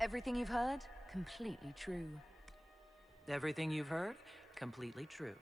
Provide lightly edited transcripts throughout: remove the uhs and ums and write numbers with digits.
Everything you've heard? Completely true. Everything you've heard? Completely true.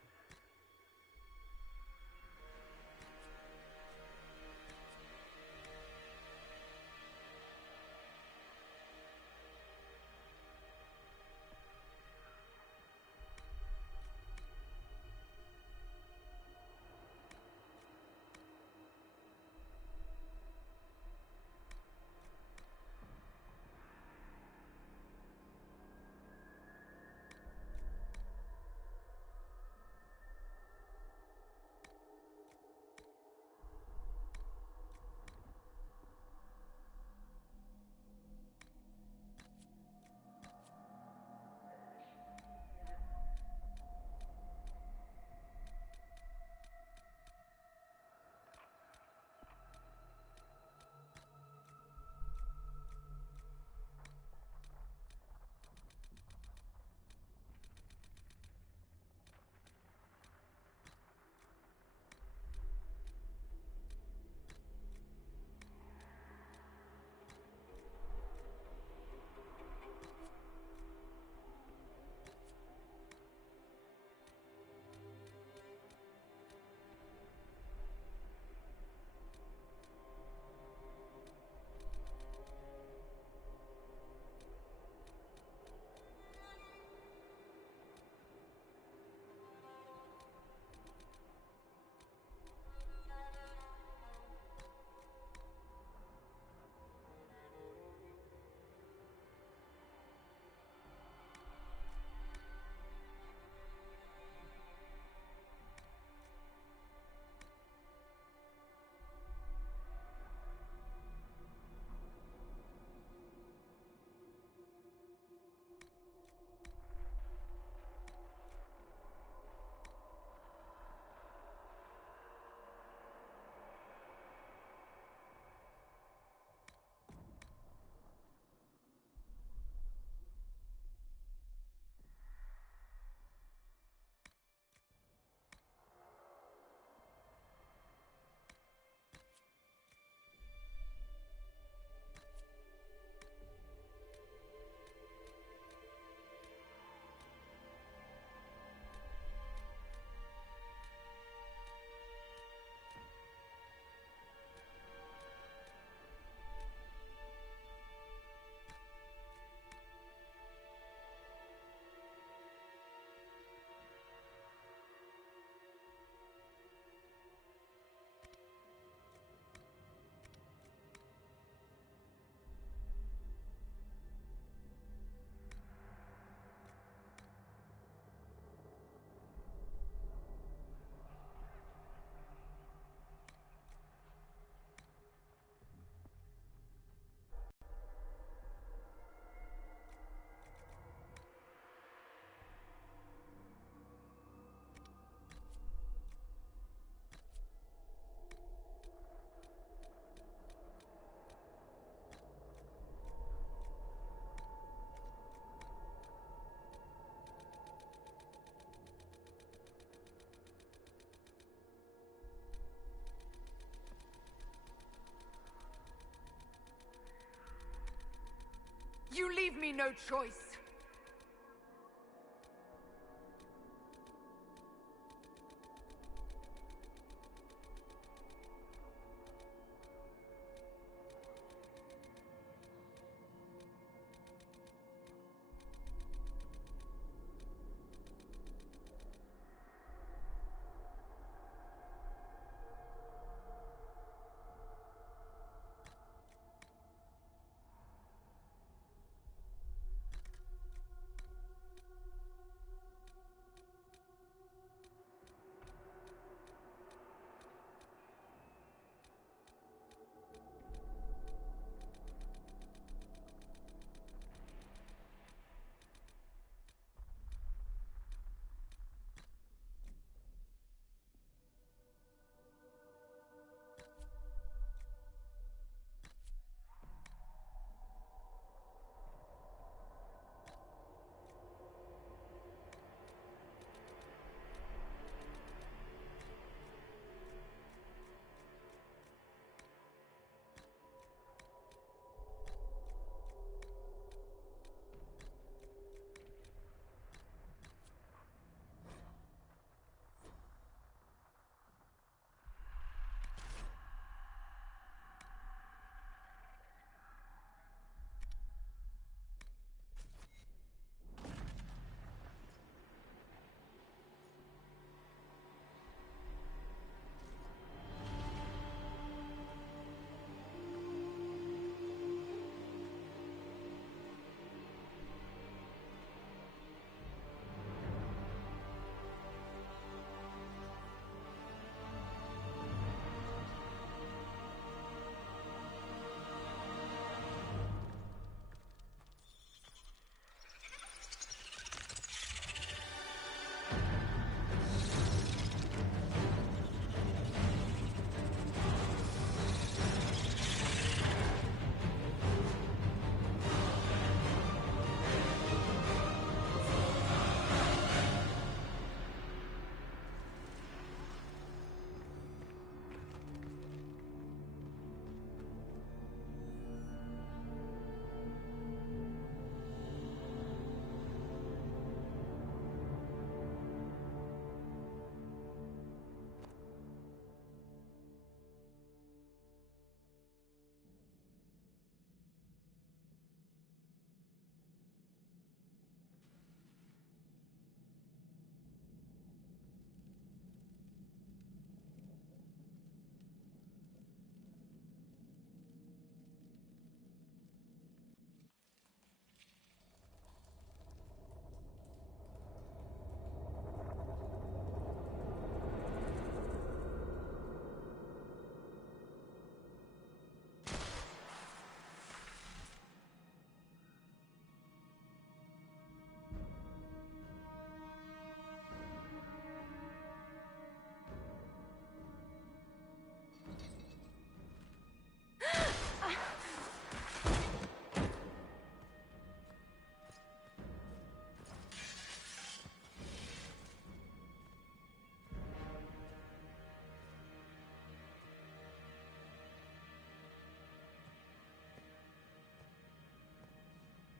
You leave me no choice.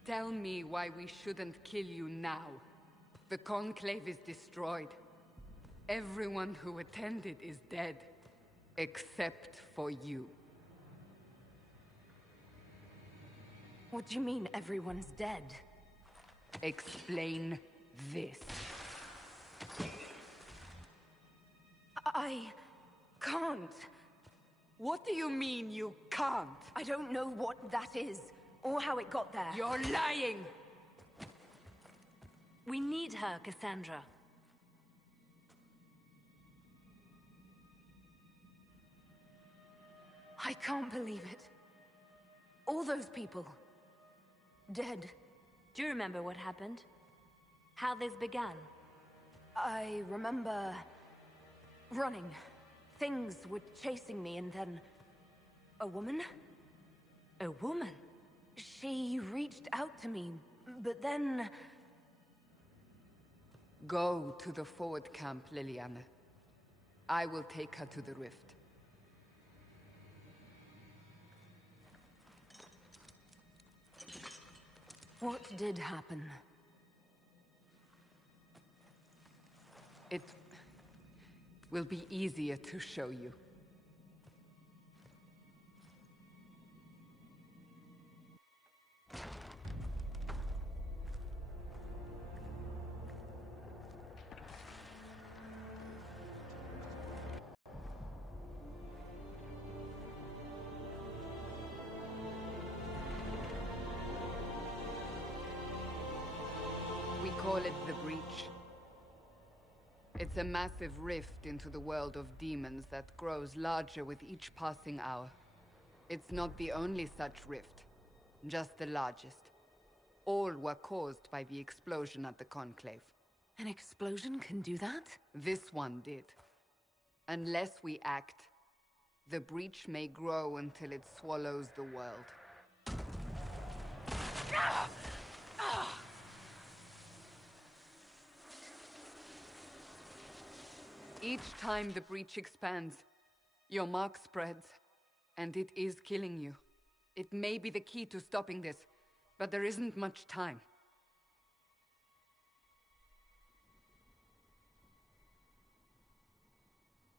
Tell me why we shouldn't kill you now. The Conclave is destroyed. Everyone who attended is dead. Except for you. What do you mean everyone's dead? Explain this. I can't. What do you mean you can't? I don't know what that is, or how it got there. You're lying! We need her, Cassandra. I can't believe it. All those people. Dead. Do you remember what happened? How this began? I remember... running. Things were chasing me, and then... a woman? A woman? She reached out to me, but then... Go to the forward camp, Liliana. I will take her to the rift. What did happen? It will be easier to show you. We call it the Breach. It's a massive rift into the world of demons that grows larger with each passing hour. It's not the only such rift, just the largest. All were caused by the explosion at the Conclave. An explosion can do that? This one did. Unless we act, the Breach may grow until it swallows the world. Each time the Breach expands, your mark spreads, and it is killing you. It may be the key to stopping this, but there isn't much time.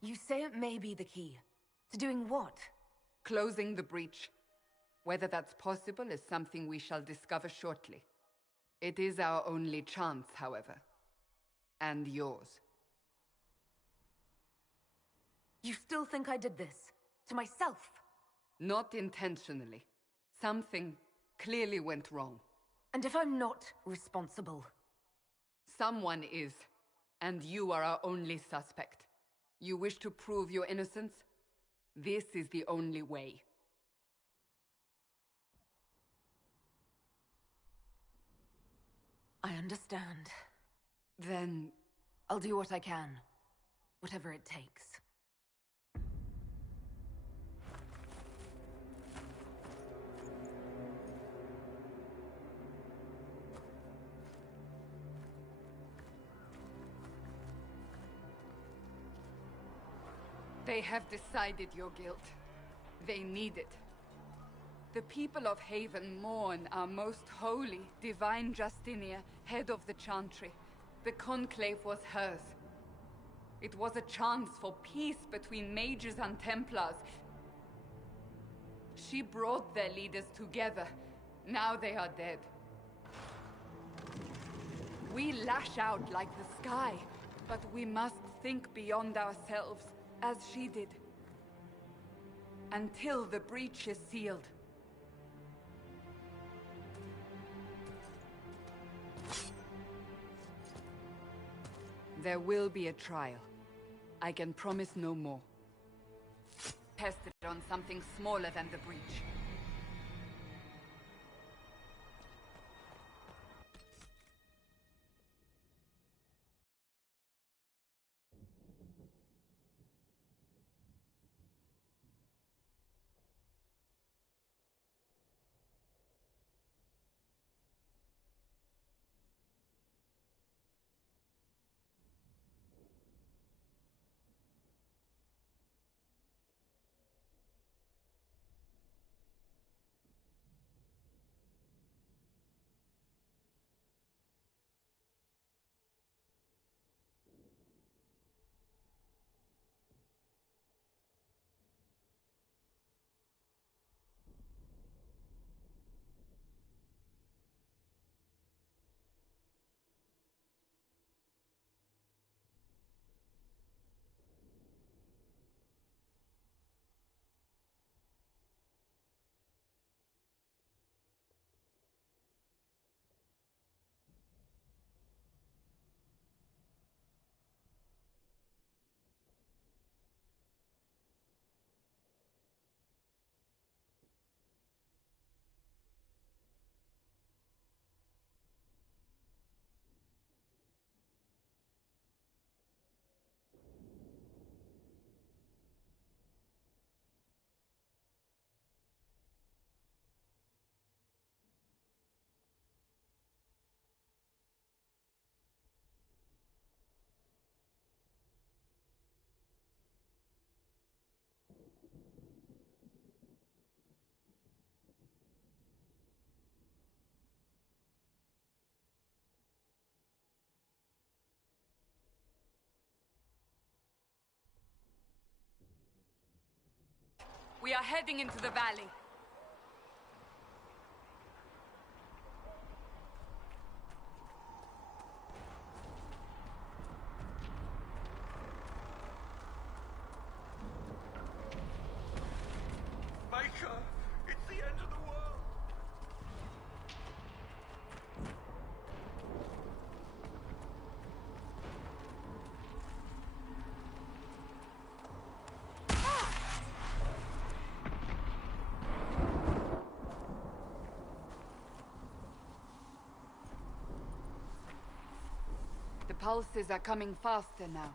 You say it may be the key. To doing what? Closing the Breach. Whether that's possible is something we shall discover shortly. It is our only chance, however. And yours. You still think I did this? To myself? Not intentionally. Something clearly went wrong. And if I'm not responsible? Someone is, and you are our only suspect. You wish to prove your innocence? This is the only way. I understand. Then... I'll do what I can. Whatever it takes. They have decided your guilt. They need it. The people of Haven mourn our most holy, divine Justinia, head of the Chantry. The Conclave was hers. It was a chance for peace between mages and Templars. She brought their leaders together. Now they are dead. We lash out like the sky, but we must think beyond ourselves, as she did. Until the breach is sealed. There will be a trial. I can promise no more. Tested on something smaller than the breach. We are heading into the valley. Micah, it's the end of the world. The pulses are coming faster now.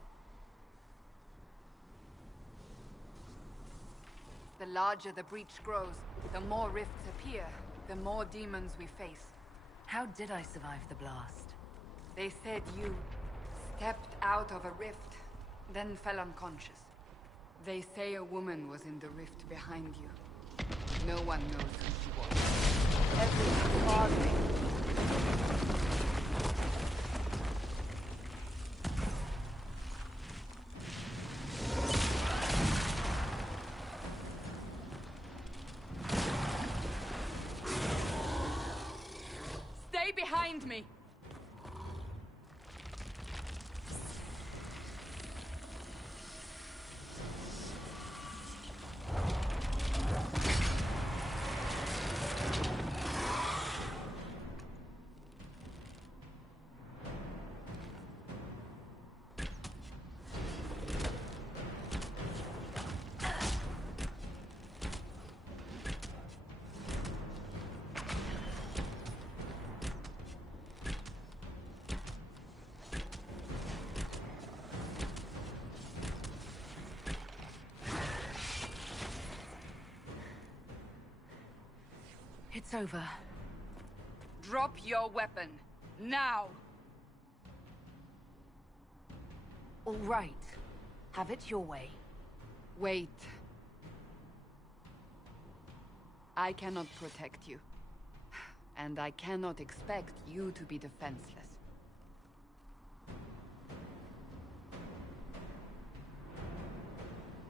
The larger the breach grows, the more rifts appear, the more demons we face. How did I survive the blast? They said you stepped out of a rift, then fell unconscious. They say a woman was in the rift behind you. No one knows who she was. Everyone's pausing. Stay behind me! It's over. Drop your weapon. Now! All right. Have it your way. Wait. I cannot protect you. And I cannot expect you to be defenseless.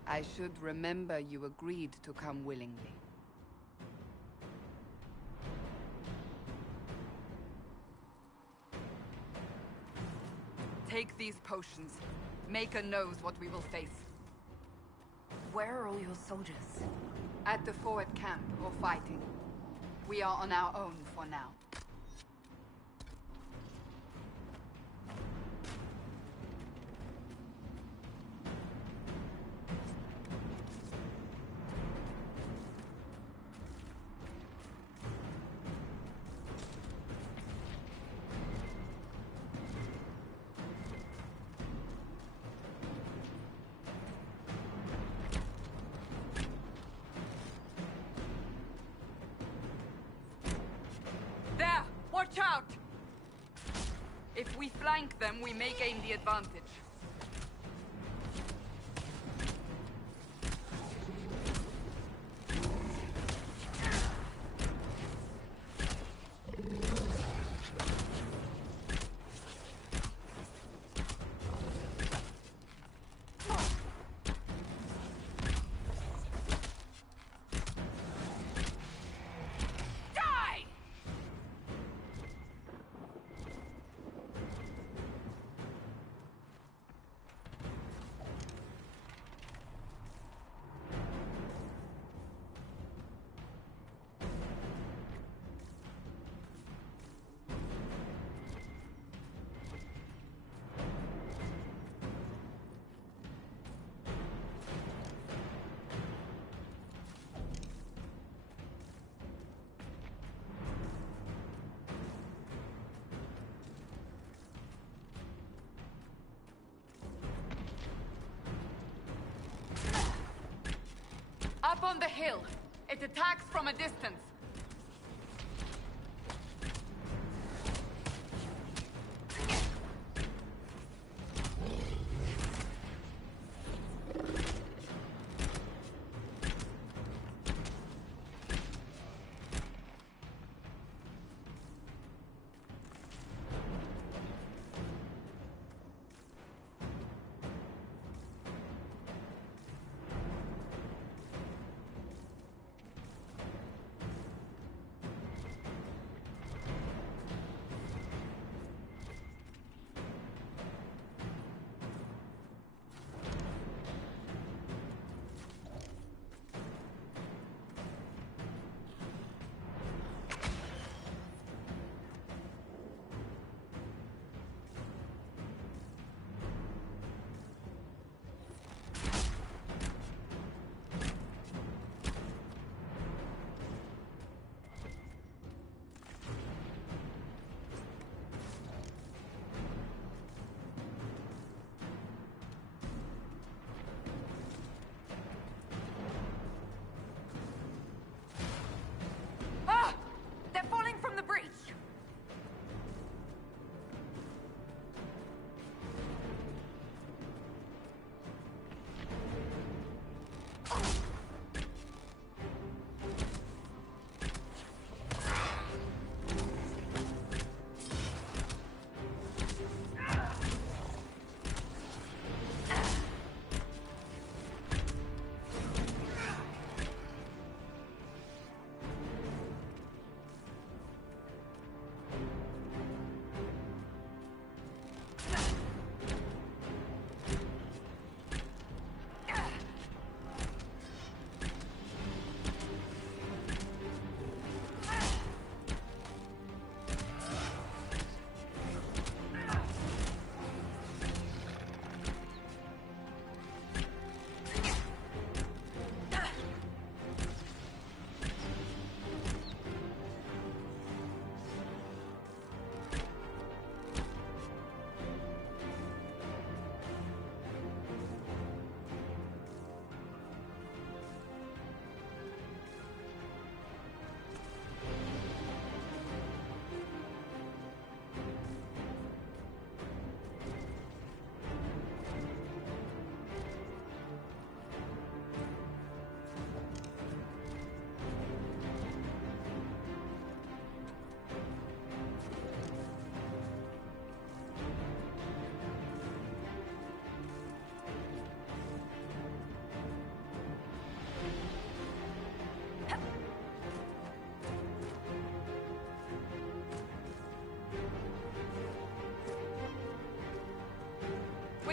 I should remember you agreed to come willingly. Take these potions. Maker knows what we will face. Where are all your soldiers? At the forward camp, or fighting. We are on our own for now. There! Watch out! If we flank them, we may gain the advantage. Up on the hill. It attacks from a distance.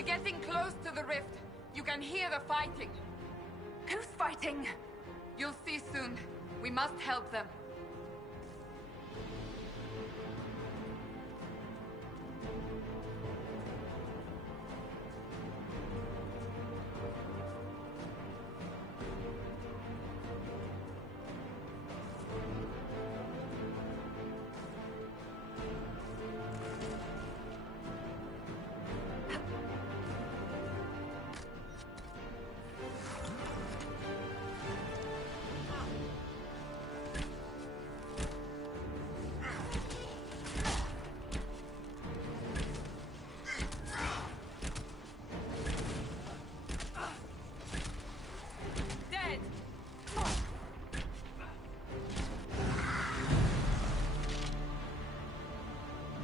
We're getting close to the rift. You can hear the fighting. Who's fighting? You'll see soon. We must help them.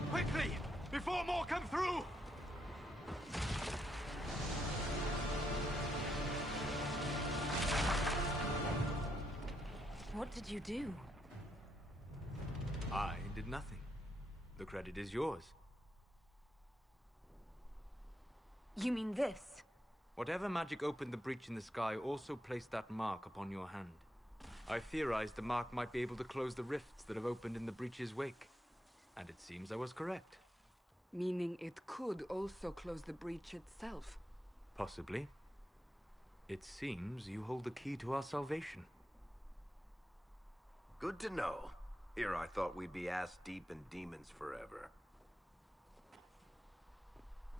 Quickly! Before more come through! What did you do? I did nothing. The credit is yours. You mean this? Whatever magic opened the breach in the sky also placed that mark upon your hand. I theorized the mark might be able to close the rifts that have opened in the breach's wake. And it seems I was correct. Meaning it could also close the breach itself. Possibly. It seems you hold the key to our salvation. Good to know. Here I thought we'd be ass-deep in demons forever.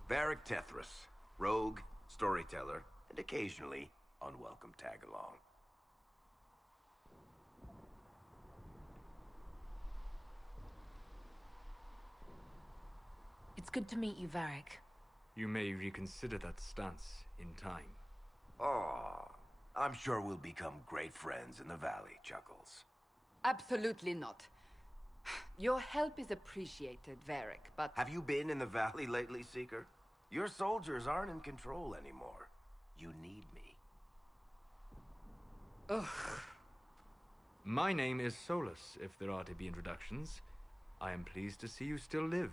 Varric Tethras, rogue, storyteller, and occasionally unwelcome tag-along. It's good to meet you, Varric. You may reconsider that stance in time. Oh, I'm sure we'll become great friends in the valley, Chuckles. Absolutely not. Your help is appreciated, Varric, but... Have you been in the valley lately, Seeker? Your soldiers aren't in control anymore. You need me. Ugh. My name is Solus, if there are to be introductions. I am pleased to see you still live.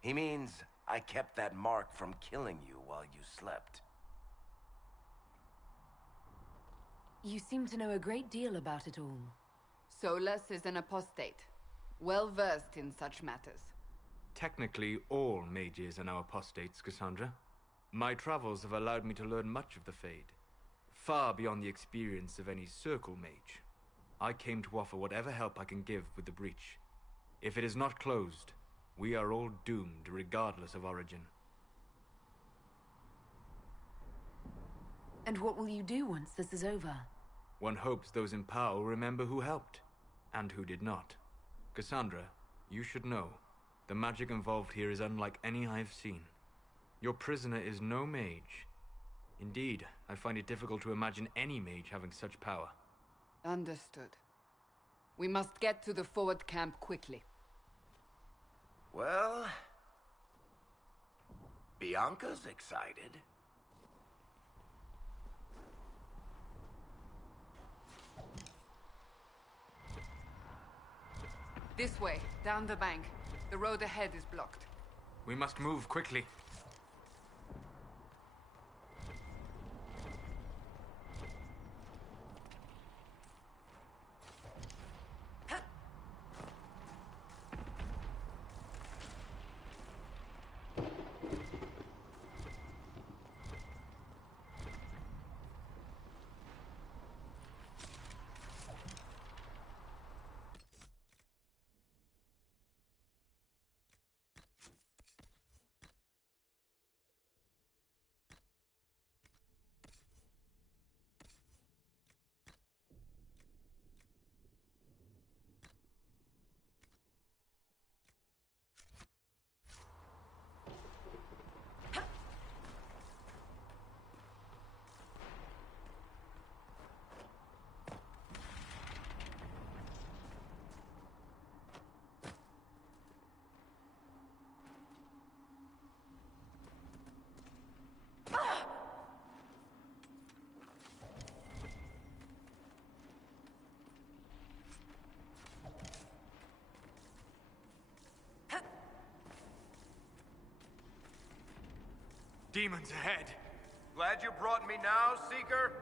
He means I kept that mark from killing you while you slept. You seem to know a great deal about it all. Solus is an apostate, well-versed in such matters. Technically, all mages are now apostates, Cassandra. My travels have allowed me to learn much of the Fade, far beyond the experience of any Circle mage. I came to offer whatever help I can give with the breach. If it is not closed, we are all doomed, regardless of origin. And what will you do once this is over? One hopes those in power will remember who helped, and who did not. Cassandra, you should know, the magic involved here is unlike any I have seen. Your prisoner is no mage. Indeed, I find it difficult to imagine any mage having such power. Understood. We must get to the forward camp quickly. Well... Bianca's excited. This way, down the bank. The road ahead is blocked. We must move quickly. Demons ahead. Glad you brought me now, Seeker?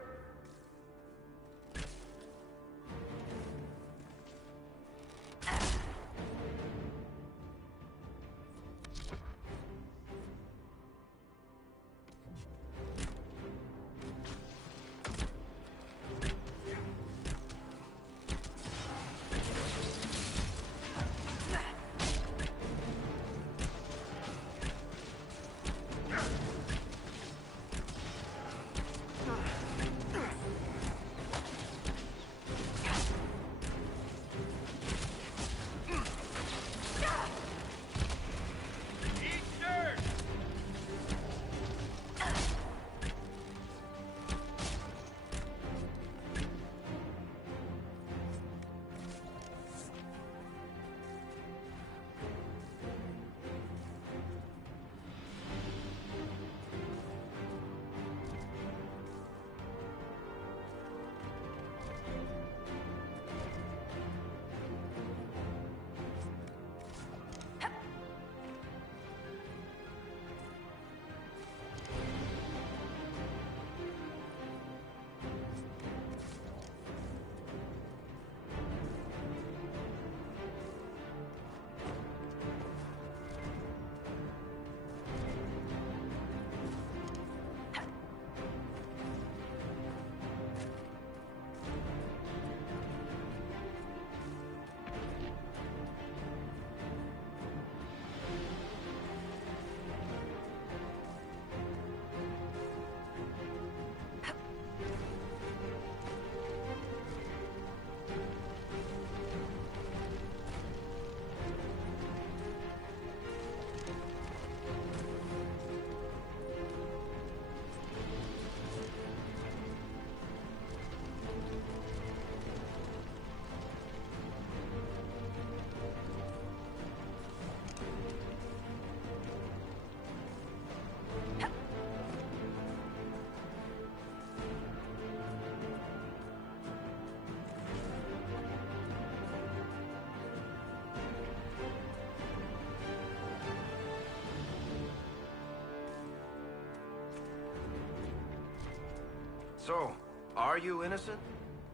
So, are you innocent?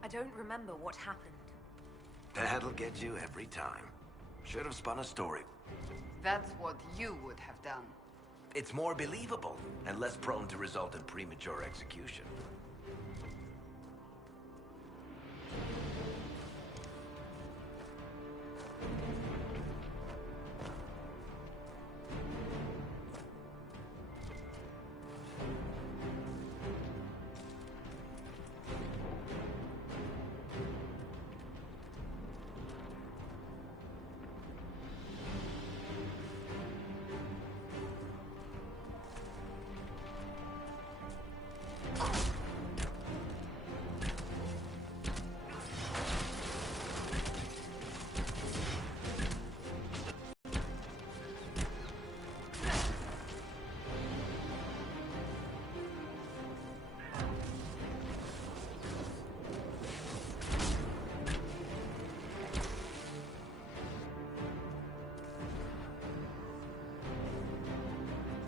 I don't remember what happened. That'll get you every time. Should have spun a story. That's what you would have done. It's more believable, and less prone to result in premature execution.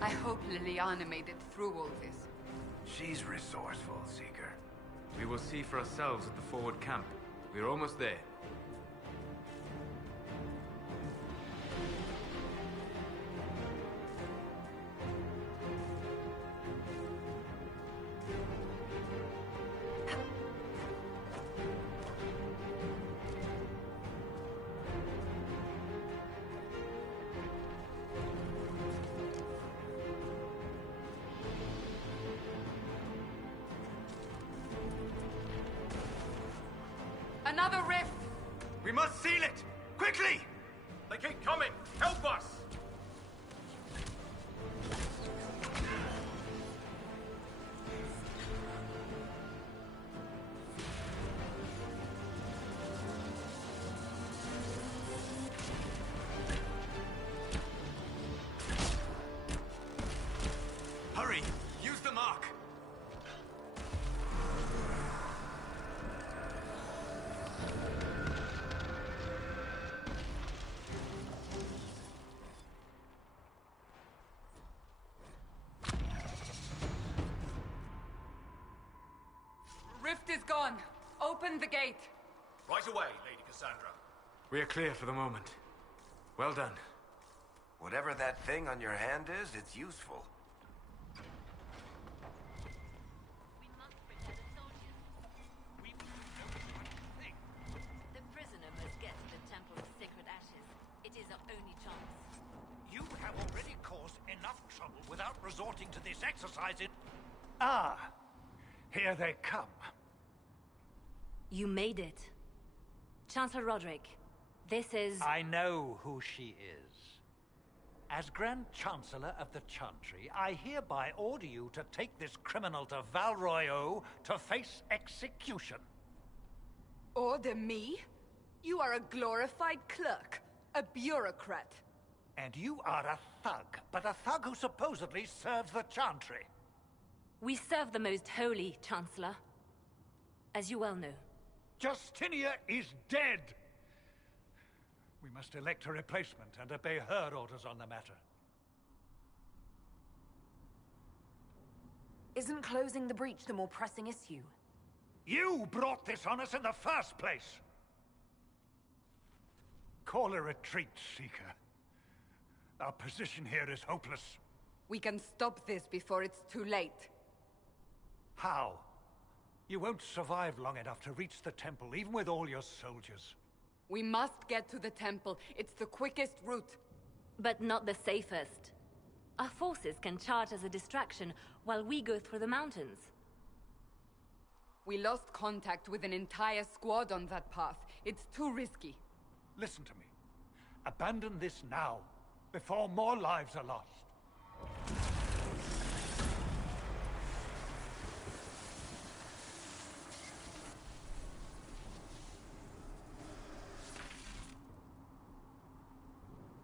I hope Liliana made it through all this. She's resourceful, Seeker. We will see for ourselves at the forward camp. We're almost there. Another rift! We must seal it! Quickly! They keep coming! Help us! Hurry! Use the mark! Dawn, open the gate. Right away, Lady Cassandra. We are clear for the moment. Well done. Whatever that thing on your hand is, it's useful. We must protect the soldiers. We don't do anything. The prisoner must get to the Temple of Sacred Ashes. It is our only chance. You have already caused enough trouble without resorting to this exercise in... Ah, here they come. You made it. Chancellor Roderick, this is... I know who she is. As Grand Chancellor of the Chantry, I hereby order you to take this criminal to Val Royeaux to face execution. Order me? You are a glorified clerk, a bureaucrat. And you are a thug, but a thug who supposedly serves the Chantry. We serve the most holy, Chancellor. As you well know. Justinia is dead! We must elect a replacement and obey her orders on the matter. Isn't closing the breach the more pressing issue? You brought this on us in the first place! Call a retreat, Seeker. Our position here is hopeless. We can stop this before it's too late. How? You won't survive long enough to reach the temple, even with all your soldiers. We must get to the temple. It's the quickest route. But not the safest. Our forces can charge as a distraction while we go through the mountains. We lost contact with an entire squad on that path. It's too risky. Listen to me. Abandon this now, before more lives are lost.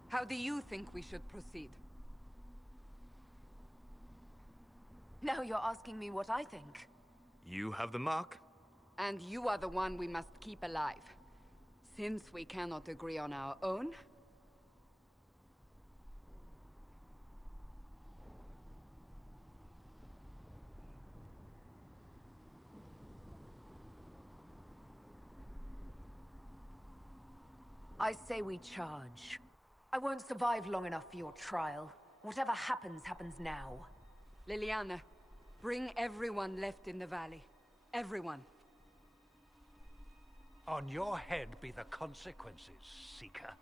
How do you think we should proceed? Now you're asking me what I think. You have the mark. And you are the one we must keep alive. Since we cannot agree on our own... I say we charge. I won't survive long enough for your trial. Whatever happens, happens now. Liliana, bring everyone left in the valley. Everyone. On your head be the consequences, Seeker.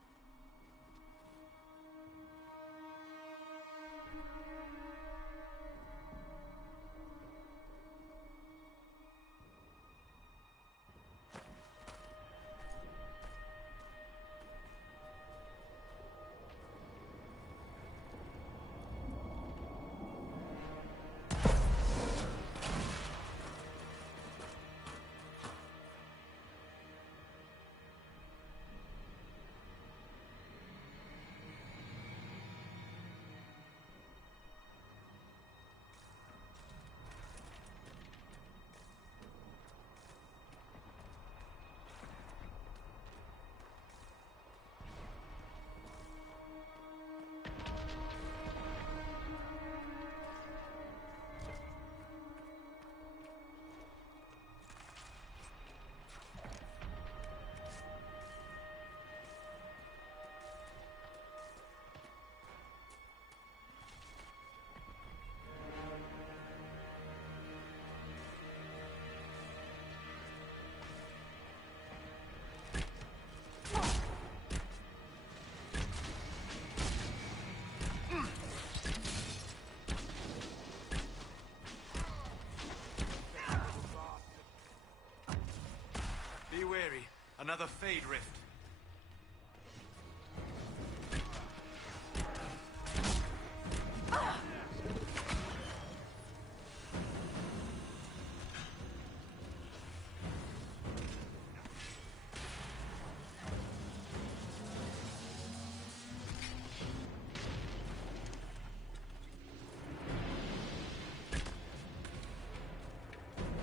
Be wary. Another Fade Rift.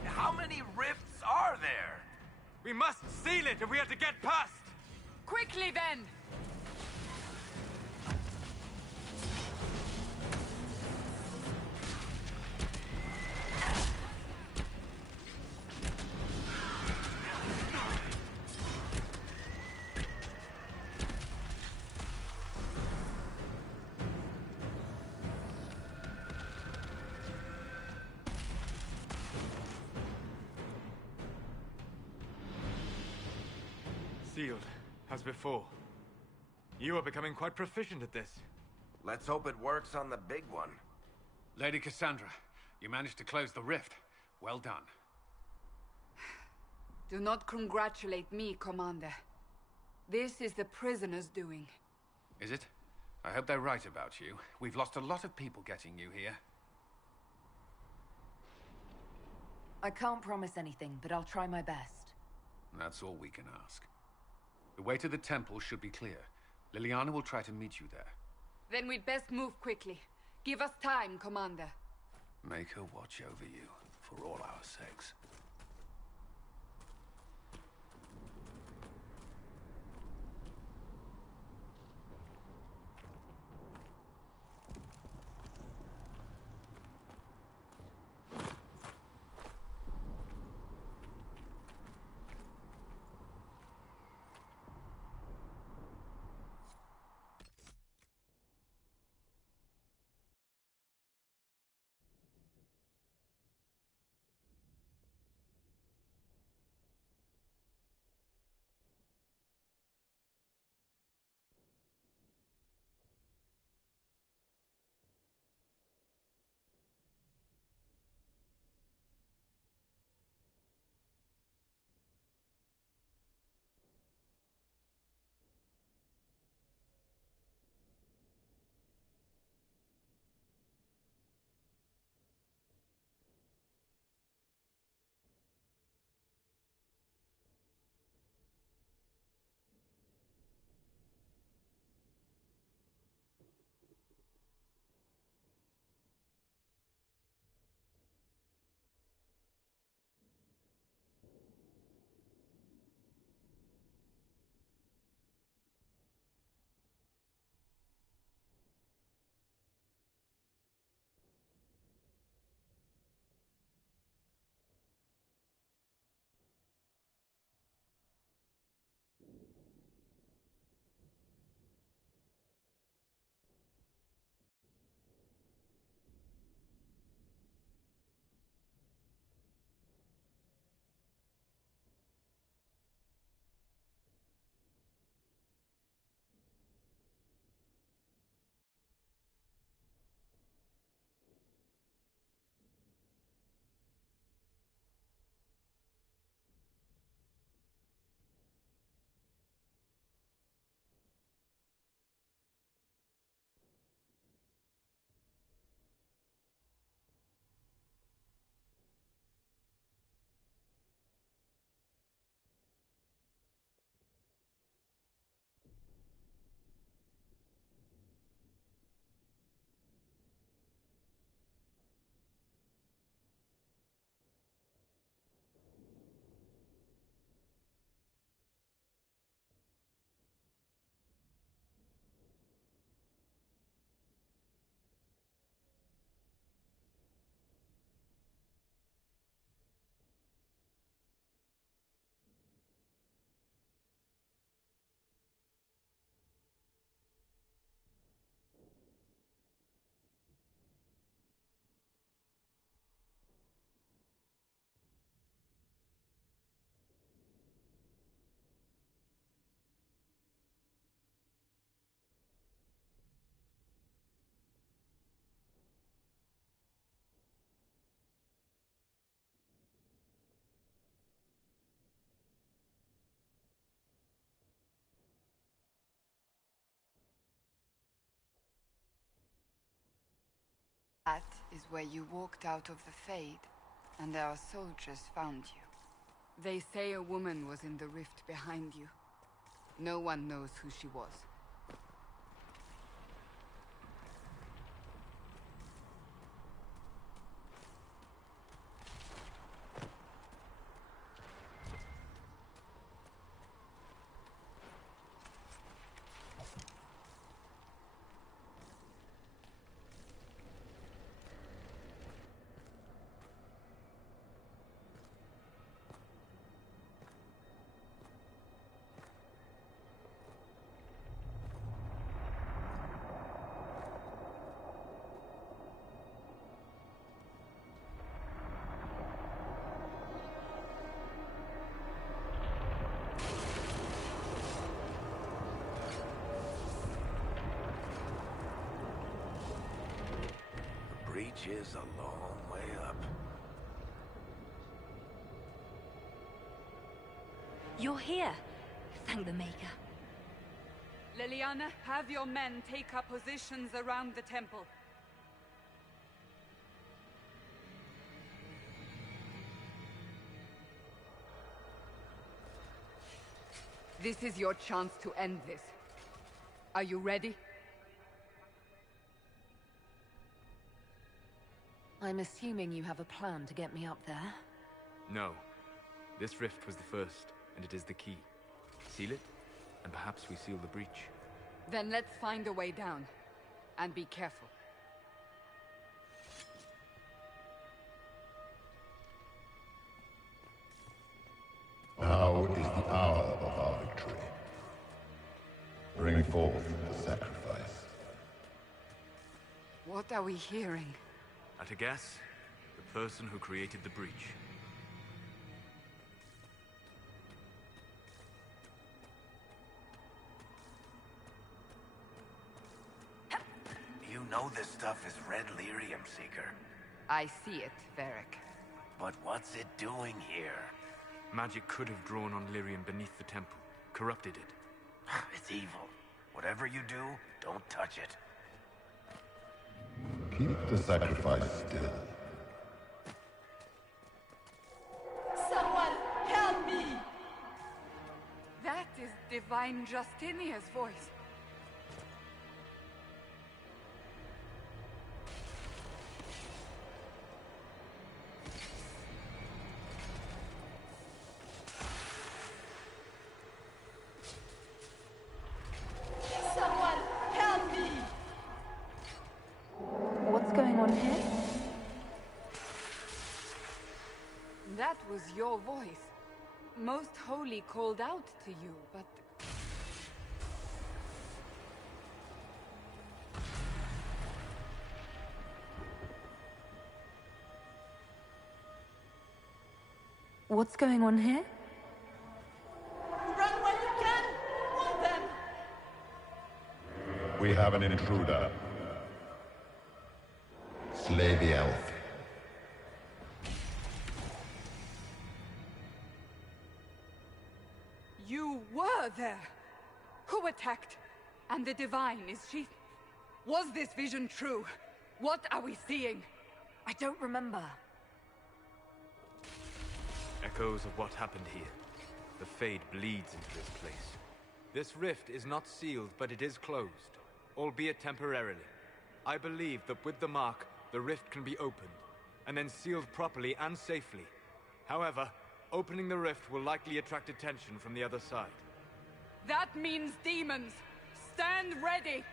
How many rifts are there? We must seal it if we are to get past! Quickly then! field, as before. You are becoming quite proficient at this. Let's hope it works on the big one. Lady Cassandra, you managed to close the rift. Well done. Do not congratulate me, Commander. This is the prisoners' doing. Is it? I hope they're right about you. We've lost a lot of people getting you here. I can't promise anything, but I'll try my best. That's all we can ask. The way to the temple should be clear. Liliana will try to meet you there. Then we'd best move quickly. Give us time, Commander. Make her watch over you, for all our sakes. That is where you walked out of the Fade, and our soldiers found you. They say a woman was in the rift behind you. No one knows who she was. which is a long way up. You're here. Thank the Maker. Liliana, have your men take up positions around the temple. This is your chance to end this. Are you ready? I'm assuming you have a plan to get me up there. No. This rift was the first, and it is the key. Seal it, and perhaps we seal the breach. Then let's find a way down. And be careful. Now is the hour of our victory. Bring forth the sacrifice. What are we hearing? At a guess, the person who created the breach. You know this stuff is red lyrium, Seeker. I see it, Varric. But what's it doing here? Magic could have drawn on lyrium beneath the temple, corrupted it. It's evil. Whatever you do, don't touch it. Keep the sacrifice still. Someone help me! That is Divine Justinia's voice. What's going on here? That was your voice. Most Holy called out to you, but... What's going on here? Run while you can! Want them! We have an intruder. Slay the elf. You were there! Who attacked? And the Divine, is she... Was this vision true? What are we seeing? I don't remember. Echoes of what happened here. The Fade bleeds into this place. This rift is not sealed, but it is closed, albeit temporarily. I believe that with the mark, the rift can be opened, and then sealed properly and safely. However, opening the rift will likely attract attention from the other side. That means demons! Stand ready!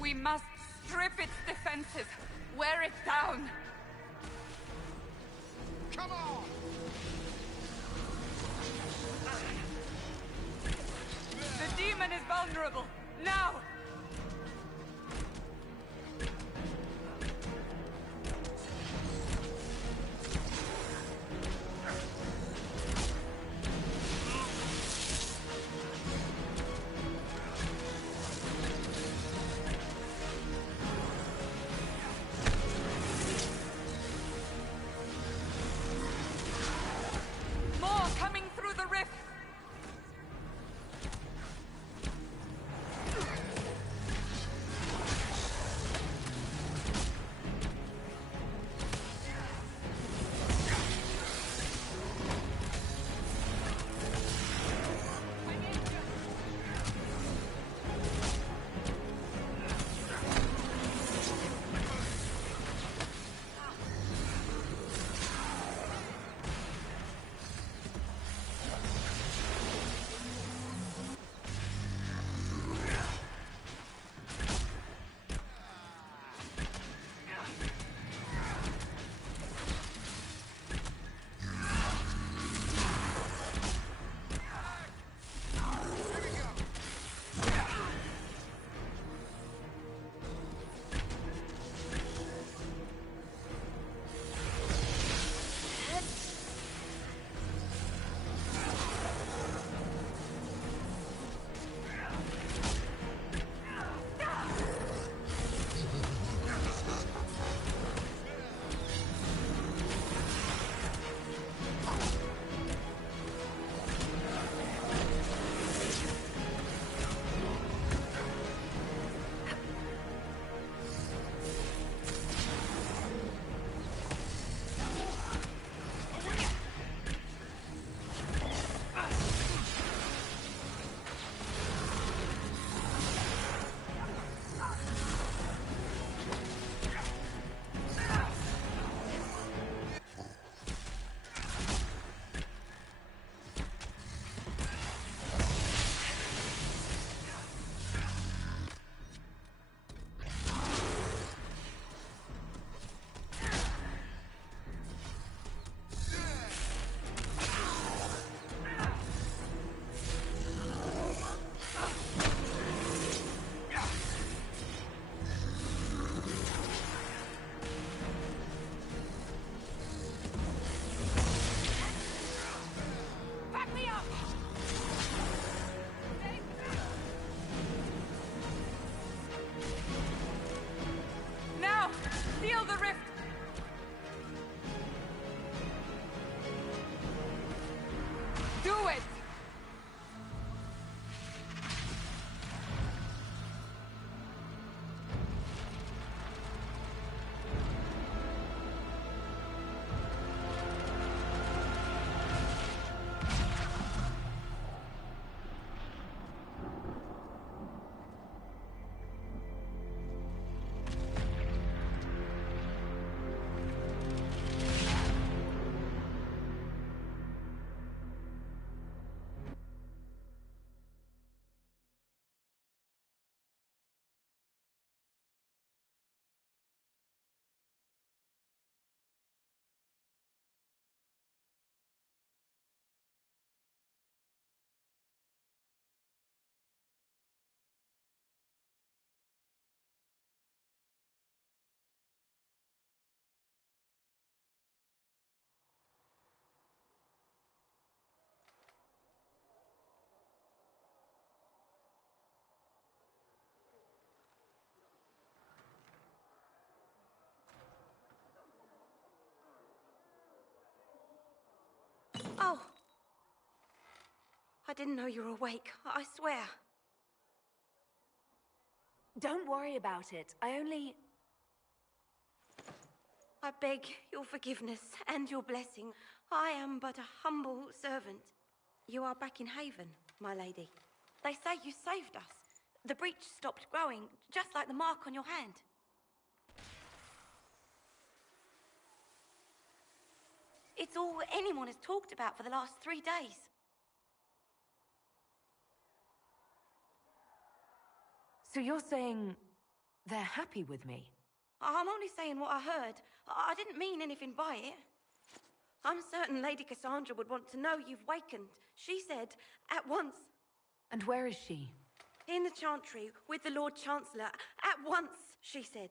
We must strip its defenses, wear it down. Come on! The demon is vulnerable. Now! Coming through the rift! didn't know you were awake, I swear. Don't worry about it. I beg your forgiveness and your blessing. I am but a humble servant. You are back in Haven, my lady. They say you saved us. The breach stopped growing, just like the mark on your hand. It's all anyone has talked about for the last 3 days. So you're saying they're happy with me? I'm only saying what I heard. I didn't mean anything by it. I'm certain Lady Cassandra would want to know you've wakened. She said, at once. And where is she? In the Chantry, with the Lord Chancellor. At once, she said.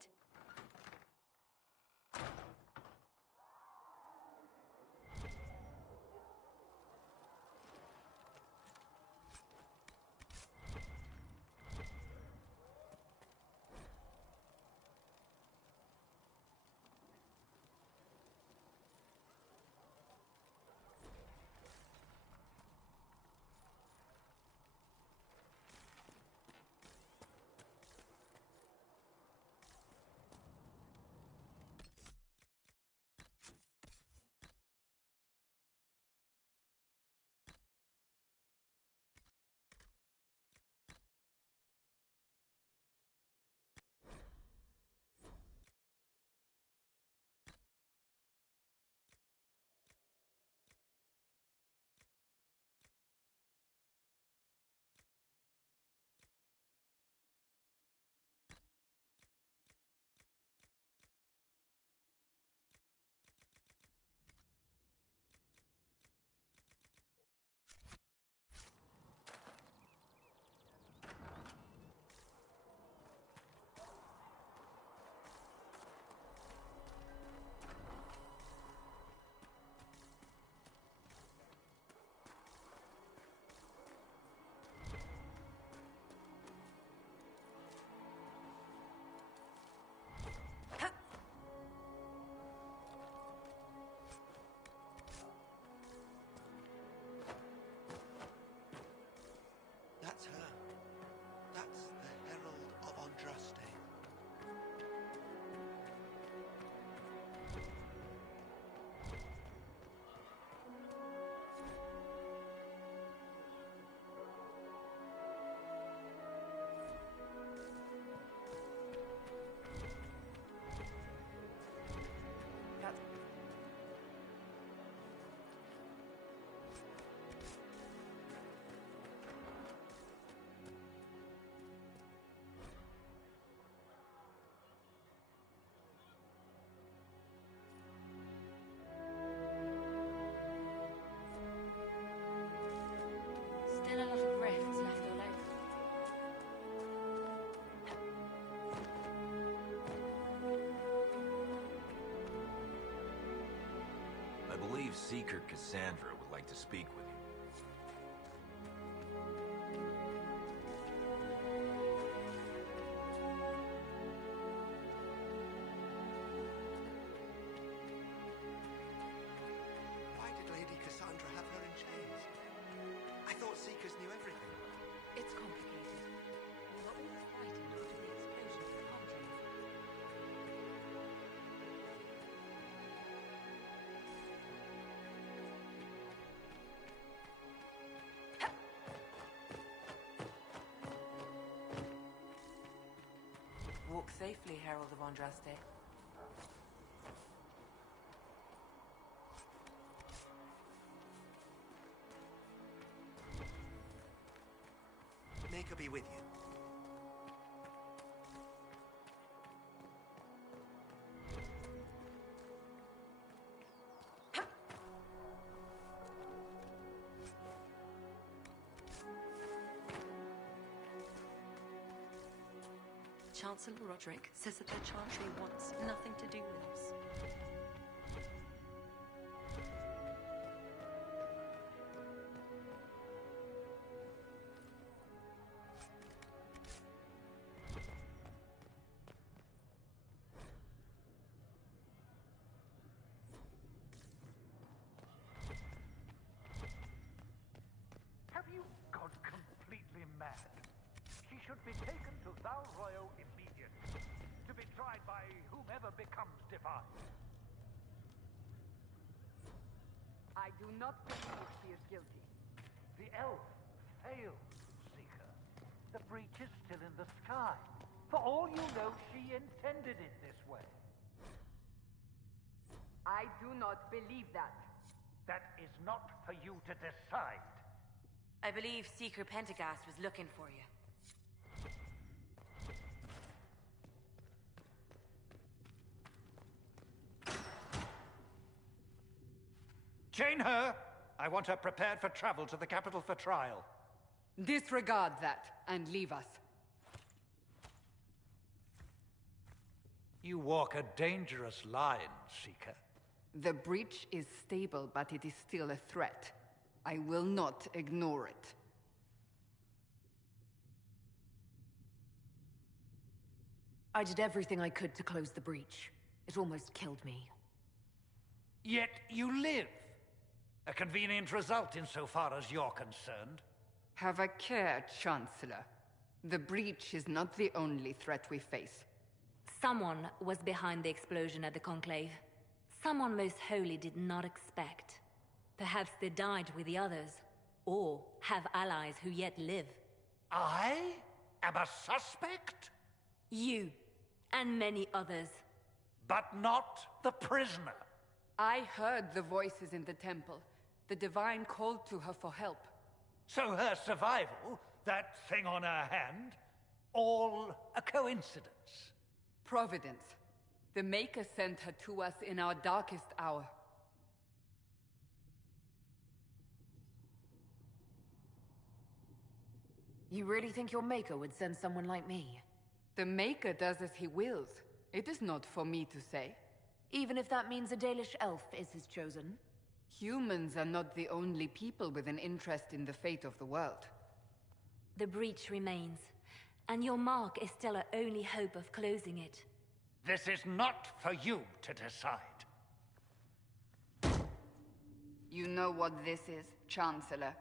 That's her. That's the Herald of Andraste. Still a lot of rifts left all over. I believe Seeker Cassandra would like to speak with you. Why did Lady Cassandra have her in chains? I thought Seekers knew everything. It's complicated. We were all frightened after the explosion of the contract. Walk safely, Herald of Andraste. Maker be with you. Chancellor Roderick says that the Chantry wants nothing to do with us. Have you mad. She should be taken to Val Royo immediately, to be tried by whomever becomes divine. I do not believe she is guilty. The elf failed, Seeker. The breach is still in the sky. For all you know, she intended it this way. I do not believe that. That is not for you to decide. I believe Seeker Pentagast was looking for you. Chain her! I want her prepared for travel to the capital for trial. Disregard that, and leave us. You walk a dangerous line, Seeker. The breach is stable, but it is still a threat. I will not ignore it. I did everything I could to close the breach. It almost killed me. Yet you live. A convenient result insofar as you're concerned. Have a care, Chancellor. The breach is not the only threat we face. Someone was behind the explosion at the Conclave. Someone most holy did not expect. Perhaps they died with the others, or have allies who yet live. I am a suspect? You, and many others. But not the prisoner. I heard the voices in the temple. The Divine called to her for help. So her survival, that thing on her hand, all a coincidence? Providence. The Maker sent her to us in our darkest hour. You really think your Maker would send someone like me? The Maker does as he wills. It is not for me to say. Even if that means a Dalish elf is his chosen? Humans are not the only people with an interest in the fate of the world. The breach remains, and your mark is still our only hope of closing it. This is not for you to decide. You know what this is, Chancellor.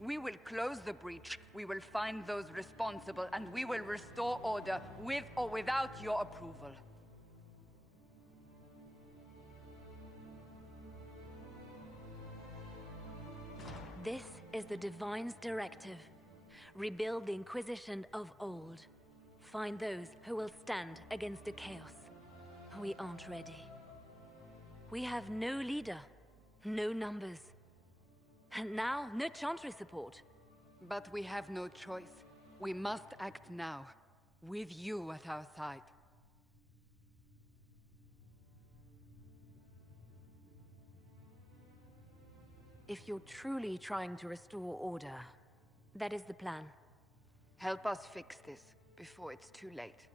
We will close the breach, we will find those responsible, and we will restore order, with or without your approval. This is the Divine's directive. Rebuild the Inquisition of old. Find those who will stand against the chaos. We aren't ready. We have no leader, no numbers. And now, no Chantry support. But we have no choice. We must act now, with you at our side. If you're truly trying to restore order... That is the plan. Help us fix this, before it's too late.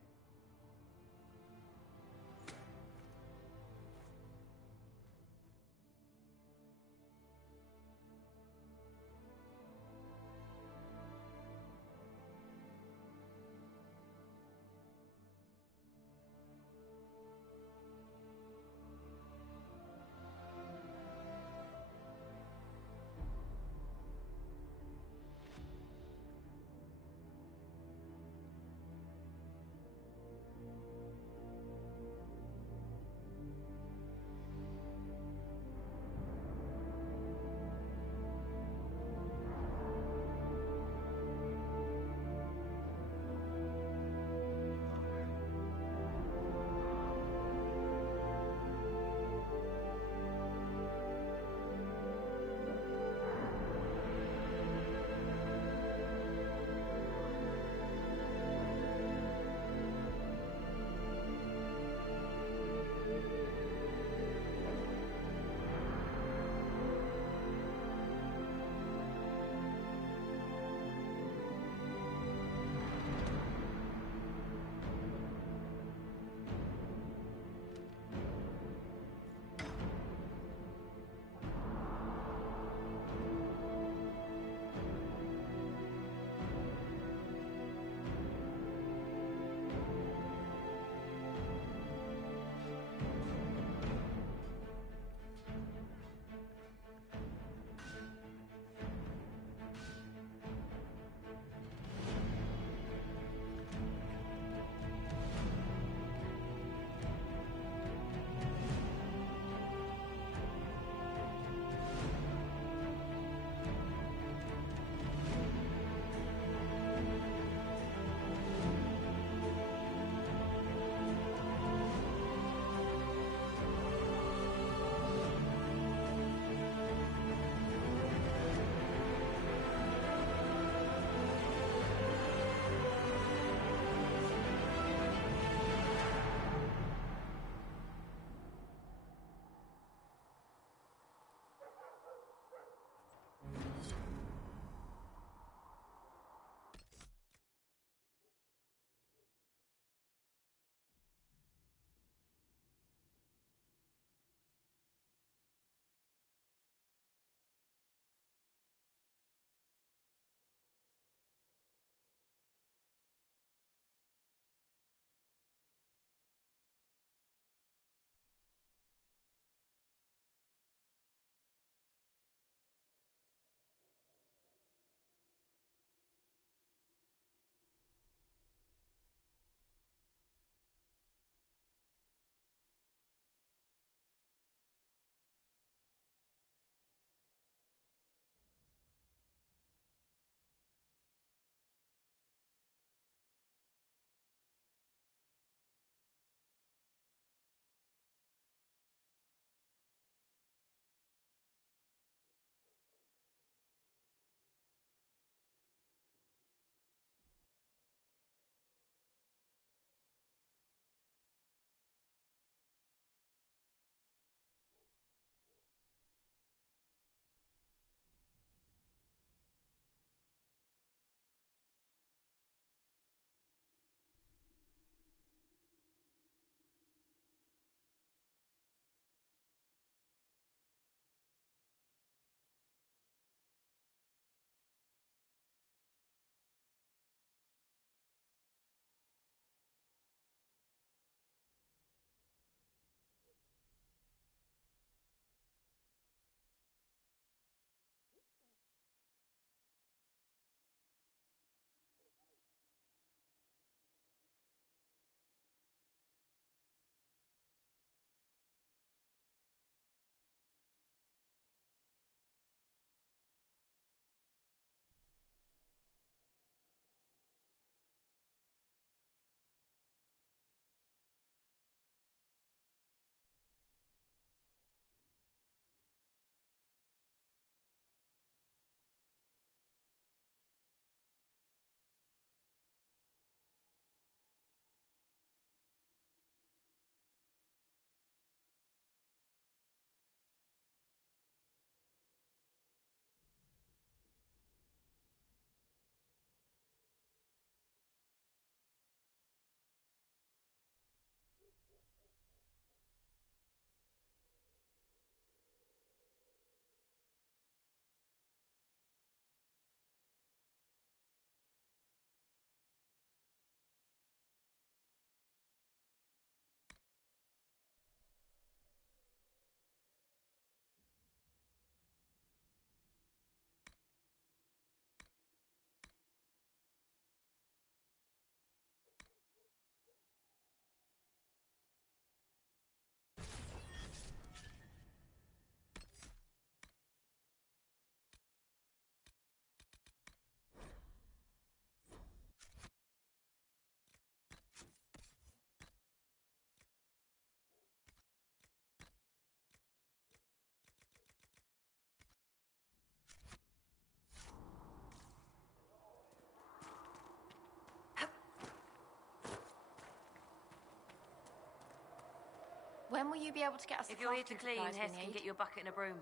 When will you be able to get us If the you're here to crafting clean, supplies we Hess can need? get you a bucket and a broom.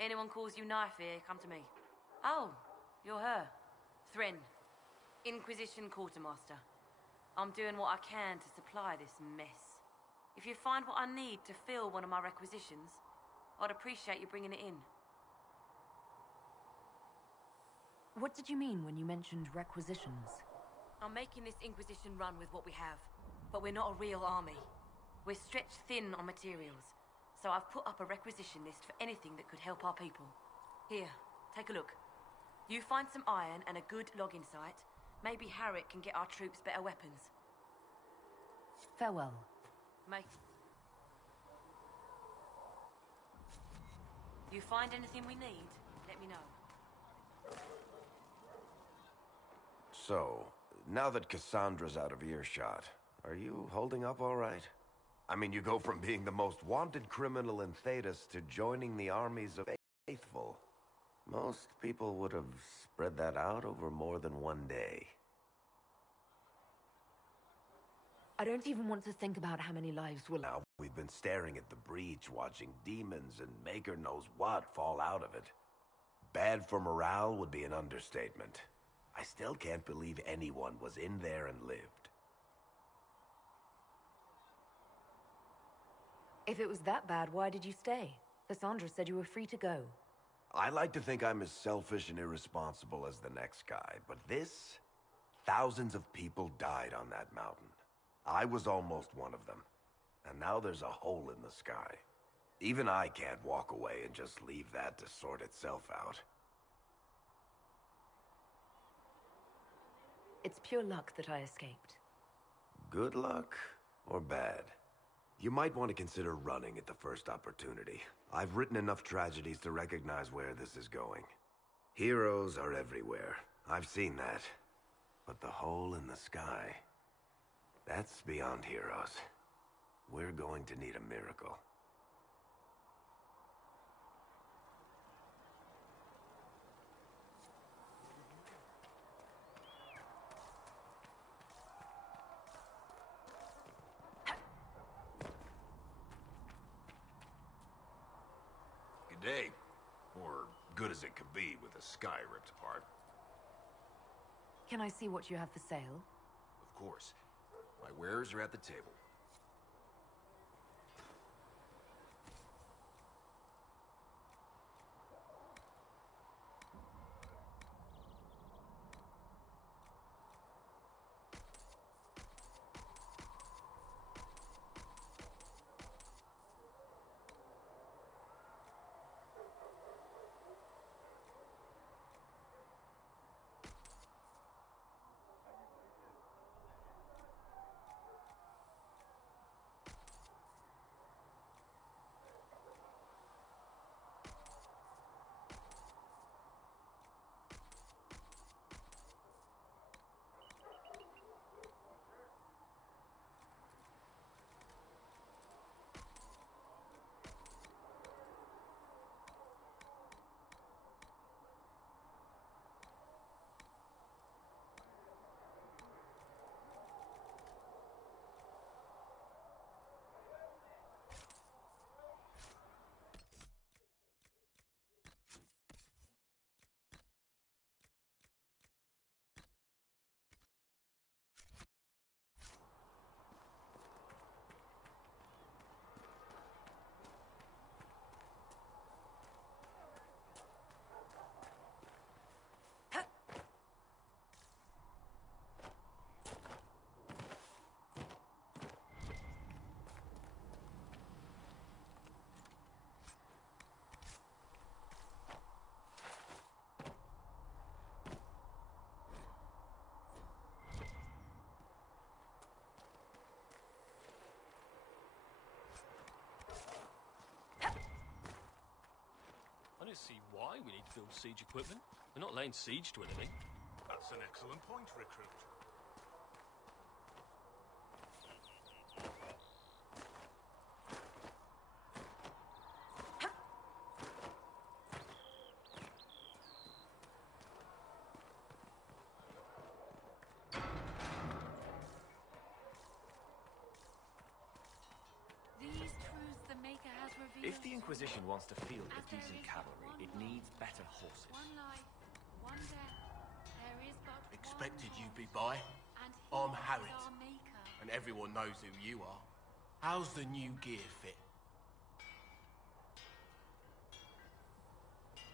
Anyone calls you knife here, come to me. Oh, you're her. Thren, Inquisition Quartermaster. I'm doing what I can to supply this mess. If you find what I need to fill one of my requisitions, I'd appreciate you bringing it in. What did you mean when you mentioned requisitions? I'm making this Inquisition run with what we have, but we're not a real army. We're stretched thin on materials, so I've put up a requisition list for anything that could help our people. Here, take a look. You find some iron and a good logging site, maybe Harriet can get our troops better weapons. Farewell. Mate. You find anything we need, let me know. So, now that Cassandra's out of earshot, are you holding up all right? I mean, you go from being the most wanted criminal in Thedas to joining the armies of faithful. Most people would have spread that out over more than one day. I don't even want to think about how many lives will... Now, we've been staring at the breach, watching demons and maker knows what fall out of it. Bad for morale would be an understatement. I still can't believe anyone was in there and lived. If it was that bad, why did you stay? Cassandra said you were free to go. I like to think I'm as selfish and irresponsible as the next guy, but this... Thousands of people died on that mountain. I was almost one of them. And now there's a hole in the sky. Even I can't walk away and just leave that to sort itself out. It's pure luck that I escaped. Good luck or bad? You might want to consider running at the first opportunity. I've written enough tragedies to recognize where this is going. Heroes are everywhere. I've seen that. But the hole in the sky... that's beyond heroes. We're going to need a miracle. Good day. Or good as it could be with the sky ripped apart. Can I see what you have for sale? Of course. My wares are at the table. I don't see why we need to build siege equipment. We're not laying siege to anything. That's an excellent point, Recruit. These If the Inquisition wants to field a decent cavalry, it needs better horses. Expected you'd be by. I'm Harriet, and everyone knows who you are. How's the new gear fit?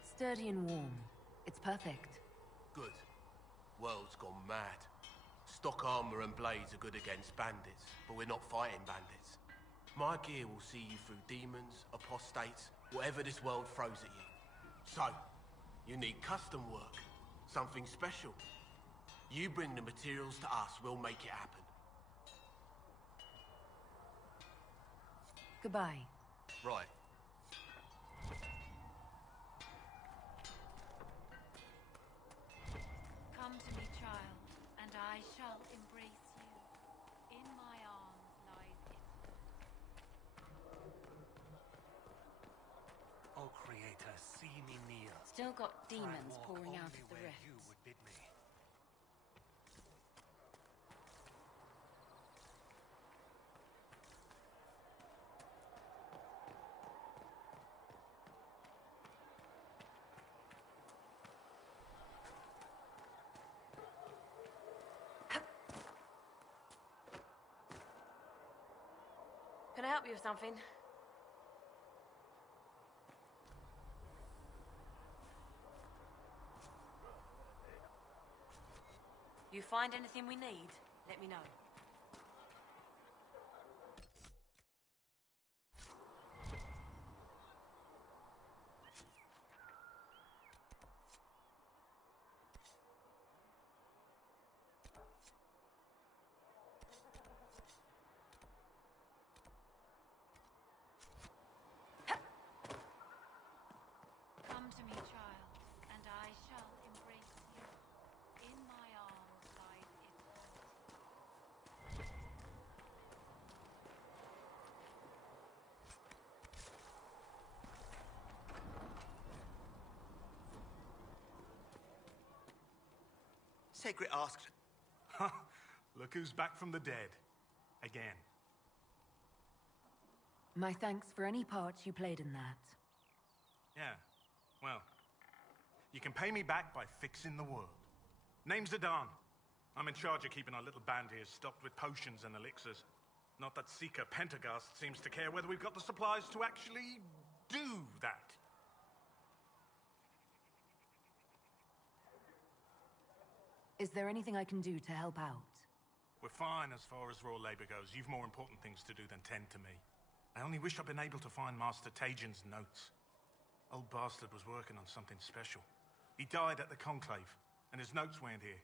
Sturdy and warm. It's perfect. Good. World's gone mad. Stock armor and blades are good against bandits, but we're not fighting bandits. My gear will see you through demons, apostates, whatever this world throws at you. So, you need custom work. Something special. You bring the materials to us, we'll make it happen. Goodbye. Right. Come to me, child, and I shall embrace you. In my arms lies it. O Creator, see me kneel. Still got demons for I walk pouring out only of the where rifts. you would bid me. Can I help you with something? You find anything we need, let me know. Come to me, child, and I shall embrace you. In my arms lies eternity. Segret asked... Look who's back from the dead. Again. My thanks for any part you played in that. Yeah, well, you can pay me back by fixing the world. Name's Adan. I'm in charge of keeping our little band here stocked with potions and elixirs. Not that Seeker Pentagast seems to care whether we've got the supplies to actually do that. Is there anything I can do to help out? We're fine as far as raw labor goes. You've more important things to do than tend to me. I only wish I'd been able to find Master Tajin's notes. Old bastard was working on something special. He died at the Conclave, and his notes weren't here.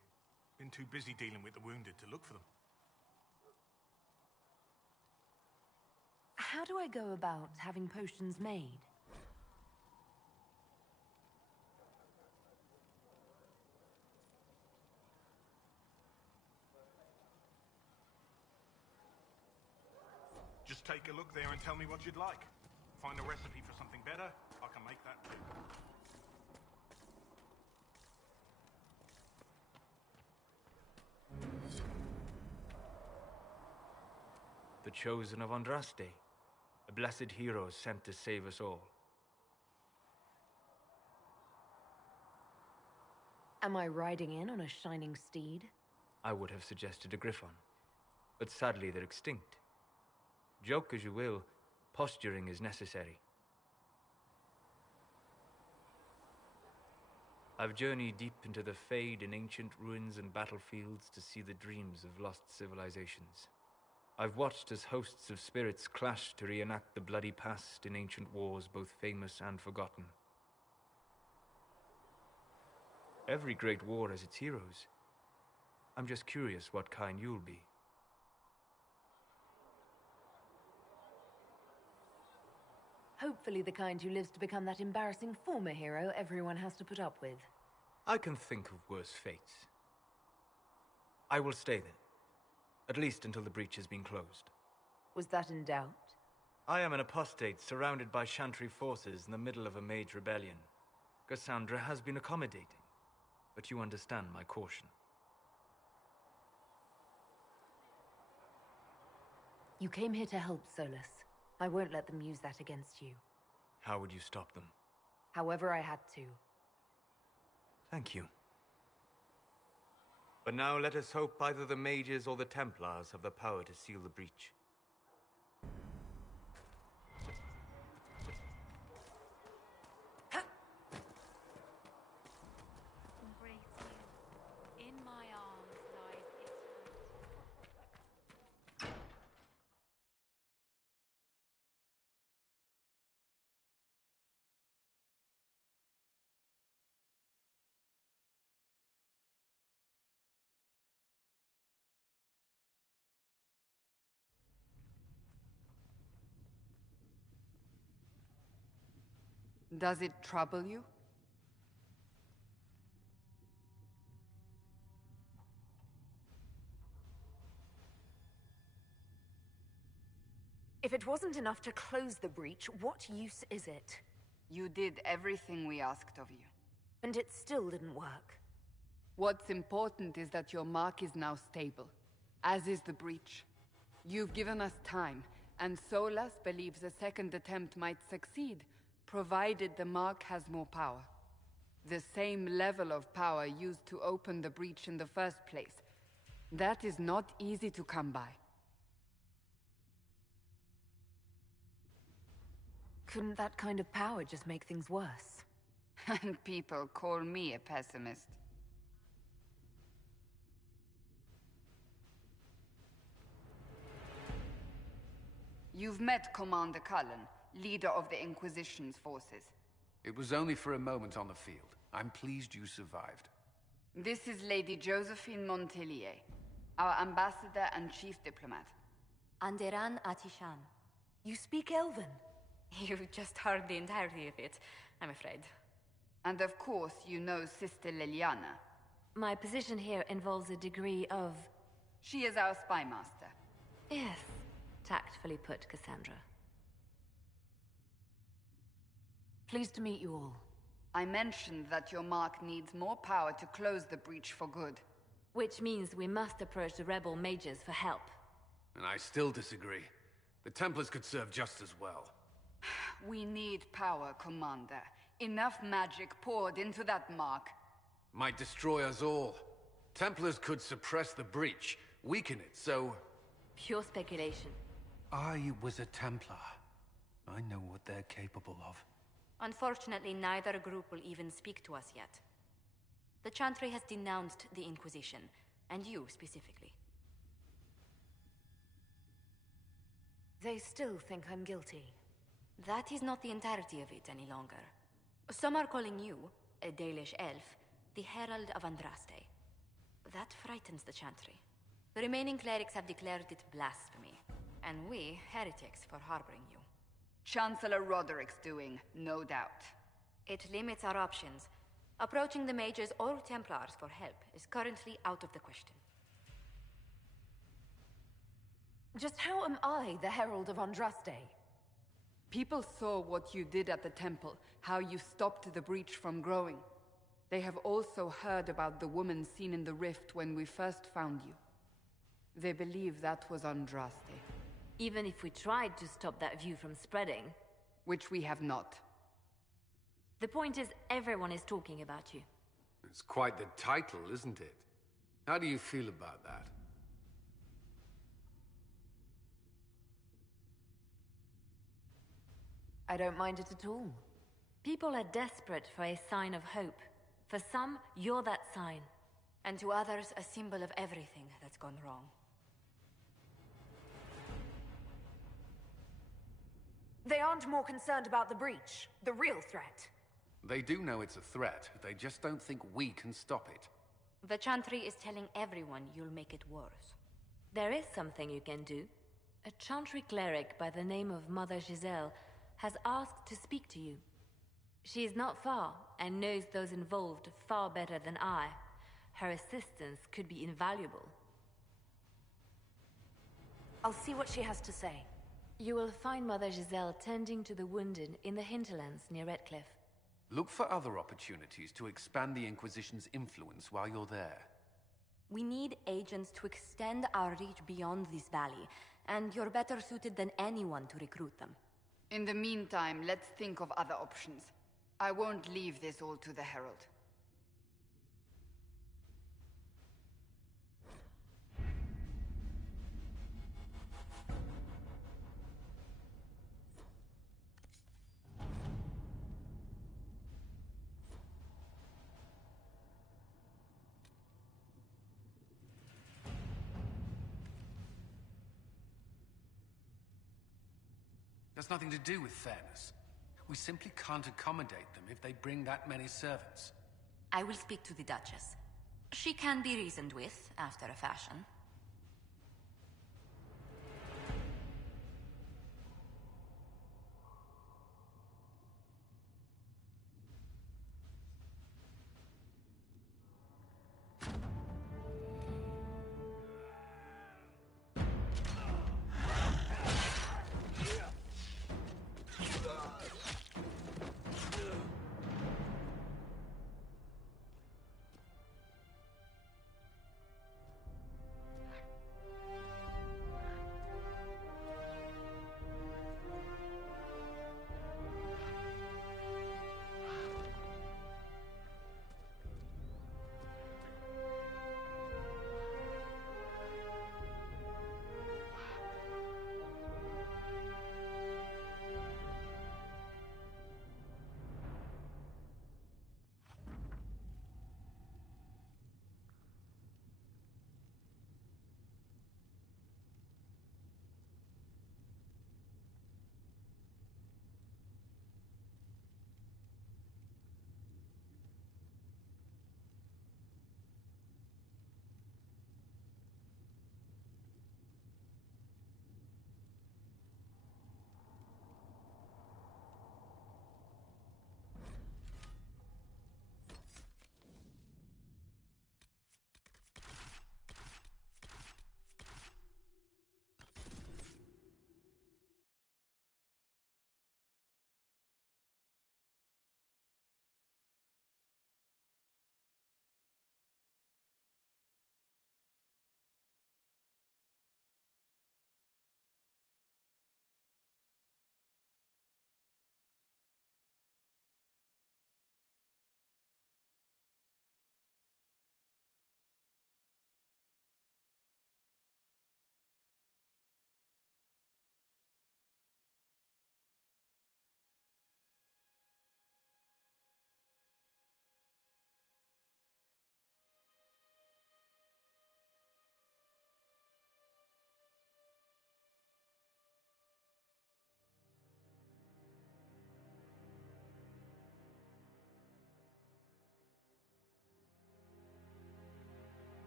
Been too busy dealing with the wounded to look for them. How do I go about having potions made? Just take a look there and tell me what you'd like. Find a recipe for something better, I can make that too. The chosen of Andraste, a blessed hero sent to save us all. Am I riding in on a shining steed? I would have suggested a griffon, but sadly they're extinct. Joke as you will, posturing is necessary. I've journeyed deep into the Fade in ancient ruins and battlefields to see the dreams of lost civilizations. I've watched as hosts of spirits clash to reenact the bloody past in ancient wars both famous and forgotten. Every great war has its heroes. I'm just curious what kind you'll be. Hopefully the kind who lives to become that embarrassing former hero everyone has to put up with. I can think of worse fates. I will stay then. At least until the breach has been closed. Was that in doubt? I am an apostate surrounded by Chantry forces in the middle of a mage rebellion. Cassandra has been accommodating, but you understand my caution. You came here to help, Solus. I won't let them use that against you. How would you stop them? However I had to. Thank you. But now let us hope either the mages or the Templars have the power to seal the breach. Does it trouble you? If it wasn't enough to close the breach, what use is it? You did everything we asked of you. And it still didn't work. What's important is that your mark is now stable, as is the breach. You've given us time, and Solas believes a second attempt might succeed, provided the mark has more power. The same level of power used to open the breach in the first place. That is not easy to come by. Couldn't that kind of power just make things worse? And people call me a pessimist. You've met Commander Cullen, leader of the Inquisition's forces. It was only for a moment on the field. I'm pleased you survived. This is Lady Josephine Montelier, our ambassador and chief diplomat. Anderan Atishan. You speak Elven? You've just heard the entirety of it, I'm afraid. And of course, you know Sister Liliana. My position here involves a degree of... She is our spy master. Yes, tactfully put, Cassandra. Pleased to meet you all. I mentioned that your mark needs more power to close the breach for good. Which means we must approach the rebel mages for help. And I still disagree. The Templars could serve just as well. We need power, Commander. Enough magic poured into that mark. Might destroy us all. Templars could suppress the breach, weaken it, so... Pure speculation. I was a Templar. I know what they're capable of. Unfortunately, neither group will even speak to us yet. The Chantry has denounced the Inquisition, and you specifically. They still think I'm guilty. That is not the entirety of it any longer. Some are calling you, a Dalish elf, the Herald of Andraste. That frightens the Chantry. The remaining clerics have declared it blasphemy, and we, heretics, for harboring you. Chancellor Roderick's doing, no doubt. It limits our options. Approaching the mages or Templars for help is currently out of the question. Just how am I the Herald of Andraste? People saw what you did at the temple, how you stopped the breach from growing. They have also heard about the woman seen in the rift when we first found you. They believe that was Andraste. Even if we tried to stop that view from spreading... Which we have not. The point is, everyone is talking about you. It's quite the title, isn't it? How do you feel about that? I don't mind it at all. People are desperate for a sign of hope. For some, you're that sign. And to others, a symbol of everything that's gone wrong. They aren't more concerned about the breach, the real threat. They do know it's a threat. They just don't think we can stop it. The Chantry is telling everyone you'll make it worse. There is something you can do. A Chantry cleric by the name of Mother Giselle has asked to speak to you. She is not far and knows those involved far better than I. Her assistance could be invaluable. I'll see what she has to say. You will find Mother Giselle tending to the wounded in the hinterlands near Redcliffe. Look for other opportunities to expand the Inquisition's influence while you're there. We need agents to extend our reach beyond this valley, and you're better suited than anyone to recruit them. In the meantime, let's think of other options. I won't leave this all to the Herald. That's nothing to do with fairness. We simply can't accommodate them if they bring that many servants. I will speak to the Duchess. She can be reasoned with, after a fashion.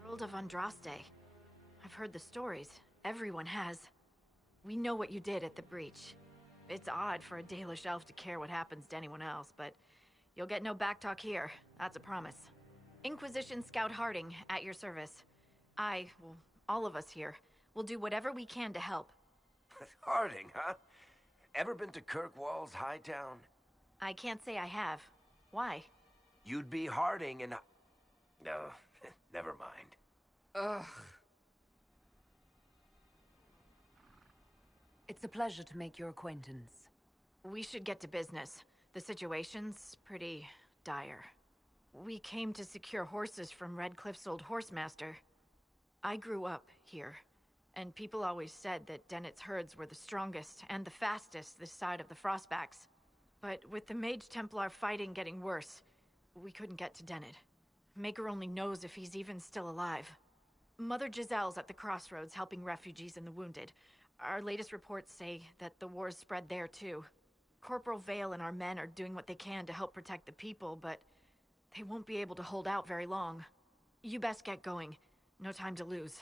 World of Andraste. I've heard the stories. Everyone has. We know what you did at the breach. It's odd for a Dalish elf to care what happens to anyone else, but you'll get no backtalk here. That's a promise. Inquisition Scout Harding, at your service. Well, all of us here, will do whatever we can to help. Harding, huh? Ever been to Kirkwall's Hightown? I can't say I have. Why? You'd be Harding and... No, never mind. Ugh. It's a pleasure to make your acquaintance. We should get to business. The situation's pretty dire. We came to secure horses from Redcliffe's old horsemaster. I grew up here, and people always said that Dennett's herds were the strongest and the fastest this side of the Frostbacks. But with the Mage Templar fighting getting worse, we couldn't get to Dennett. Maker only knows if he's even still alive. Mother Giselle's at the crossroads helping refugees and the wounded. Our latest reports say that the war's spread there too. Corporal Vale and our men are doing what they can to help protect the people, but they won't be able to hold out very long. You best get going. No time to lose.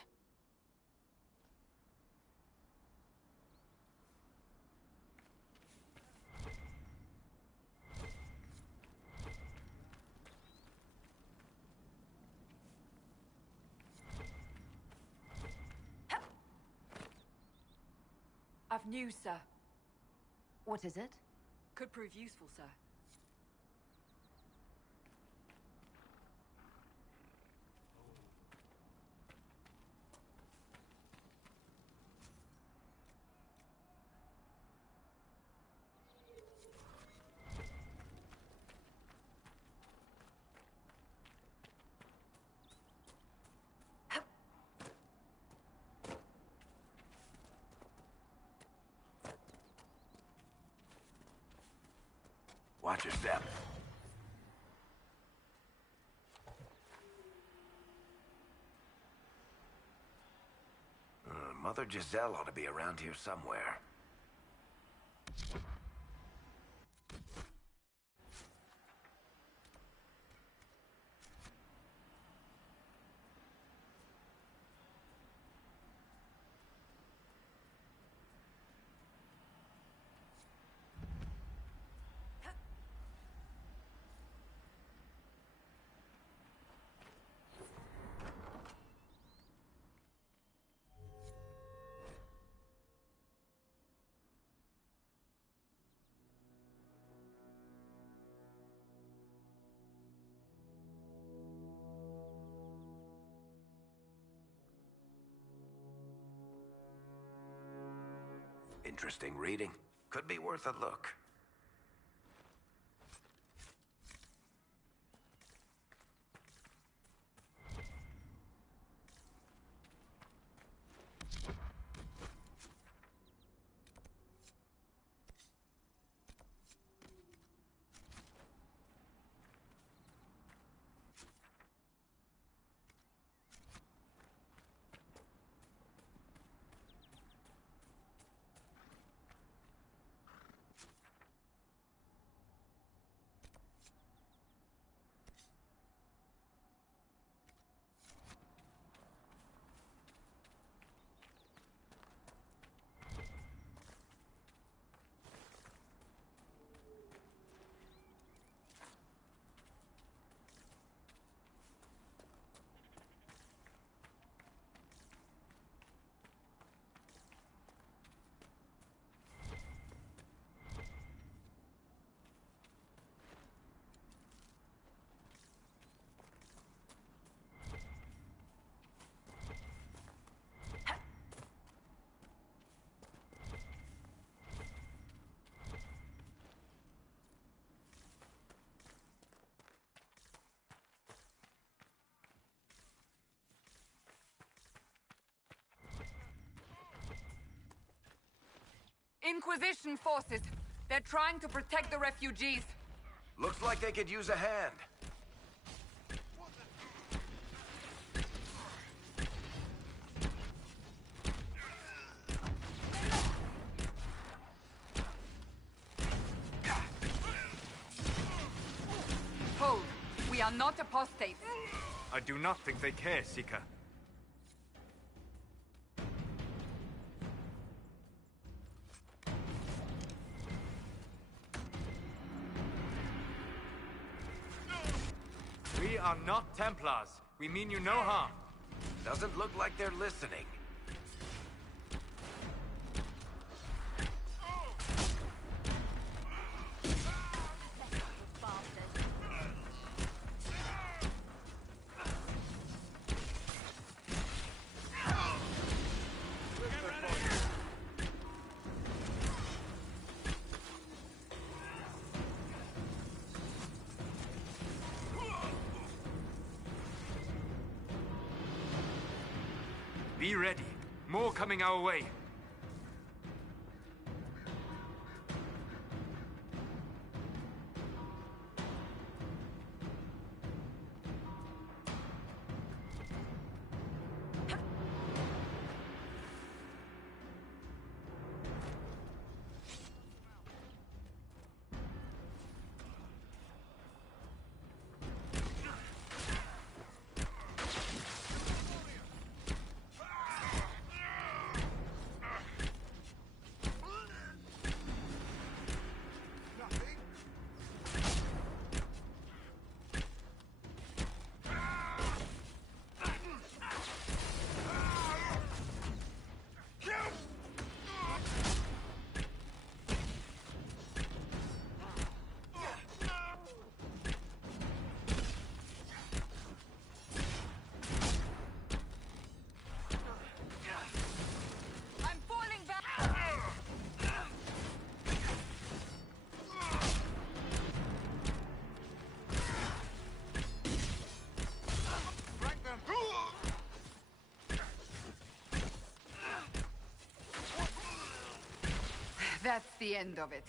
I've news, sir. What is it? Could prove useful, sir. Watch your step. Mother Giselle ought to be around here somewhere. Interesting reading. Could be worth a look. Inquisition forces. They're trying to protect the refugees. Looks like they could use a hand. Hold. We are not apostates. I do not think they care, Seeker. We are not Templars. We mean you no harm. Doesn't look like they're listening. Be ready. More coming our way. That's the end of it.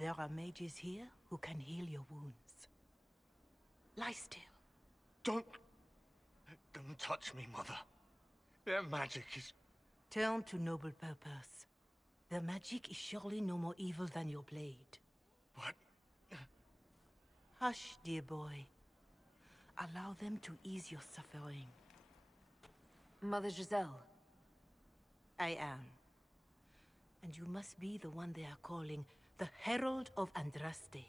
There are mages here who can heal your wounds. Lie still. Don't touch me, Mother. Their magic is... Turn to noble purpose. Their magic is surely no more evil than your blade. But... Hush, dear boy. Allow them to ease your suffering. Mother Giselle. I am. And you must be the one they are calling the Herald of Andraste.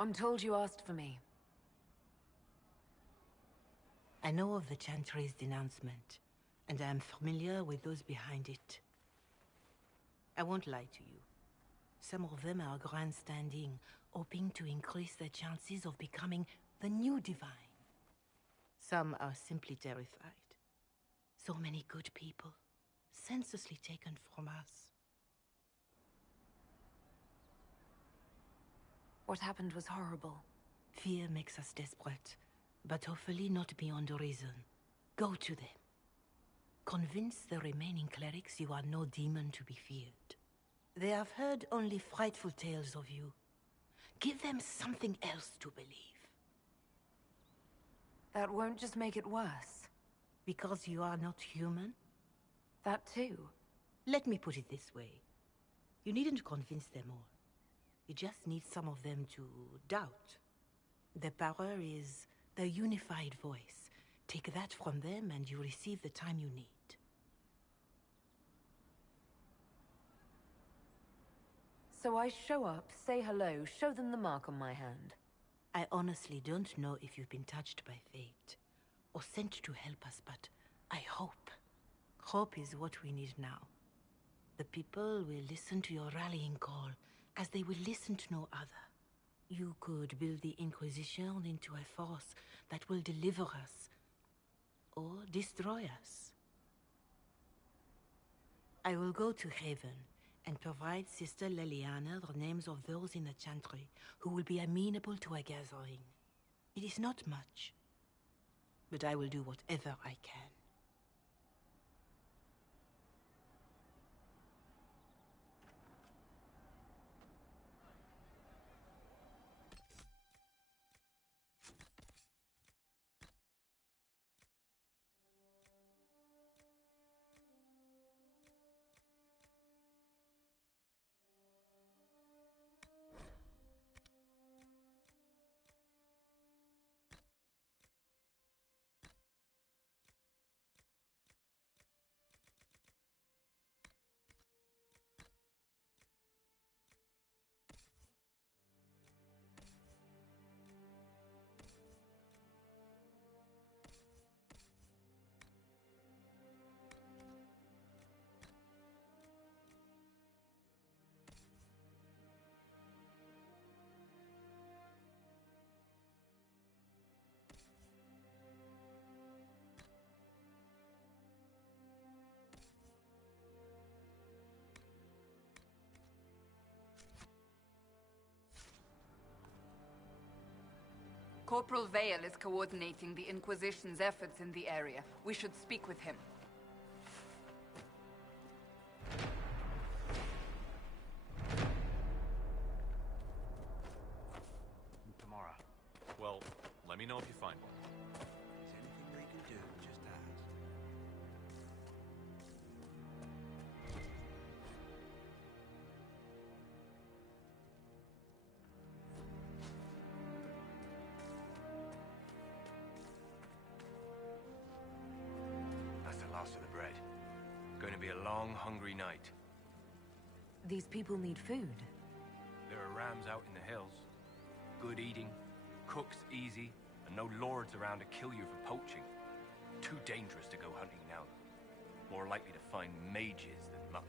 I'm told you asked for me. I know of the Chantry's denouncement, and I am familiar with those behind it. I won't lie to you. Some of them are grandstanding, hoping to increase their chances of becoming the new divine. Some are simply terrified. So many good people, senselessly taken from us. What happened was horrible. Fear makes us desperate, but hopefully not beyond reason. Go to them. Convince the remaining clerics you are no demon to be feared. They have heard only frightful tales of you. Give them something else to believe. That won't just make it worse. Because you are not human? That too. Let me put it this way. You needn't convince them all. You just need some of them to doubt. Their power is their unified voice. Take that from them and you receive the time you need. So I show up, say hello, show them the mark on my hand. I honestly don't know if you've been touched by fate, or sent to help us, but I hope. Hope is what we need now. The people will listen to your rallying call, as they will listen to no other. You could build the Inquisition into a force that will deliver us, or destroy us. I will go to Haven, and provide Sister Leliana the names of those in the Chantry who will be amenable to a gathering. It is not much, but I will do whatever I can. Corporal Vale is coordinating the Inquisition's efforts in the area. We should speak with him. Tamara. Well, let me know if you find one. Is anything they can do, just ask. That's the last of the bread. Going to be a long, hungry night. These people need food. There are rams out in the hills. Good eating, cooks easy, and no lords around to kill you for poaching. Too dangerous to go hunting now. More likely to find mages than muck.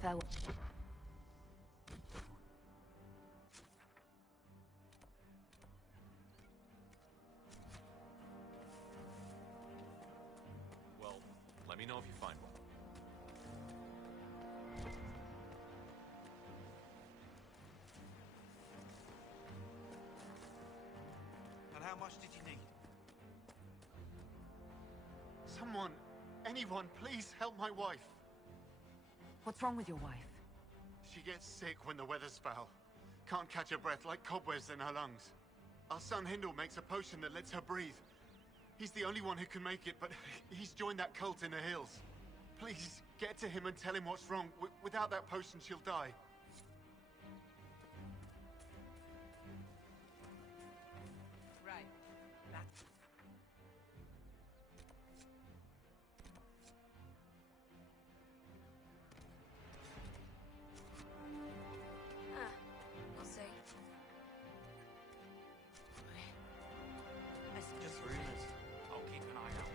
Farewell. Well, let me know if you find one. And how much did you need? Someone Anyone, please help my wife. What's wrong with your wife? She gets sick when the weather's foul. Can't catch her breath, like cobwebs in her lungs. Our son Hindle makes a potion that lets her breathe. He's the only one who can make it, but he's joined that cult in the hills. Please, get to him and tell him what's wrong. Without that potion, she'll die. Right. That's... We'll see. It's just rumors. I'll keep an eye out.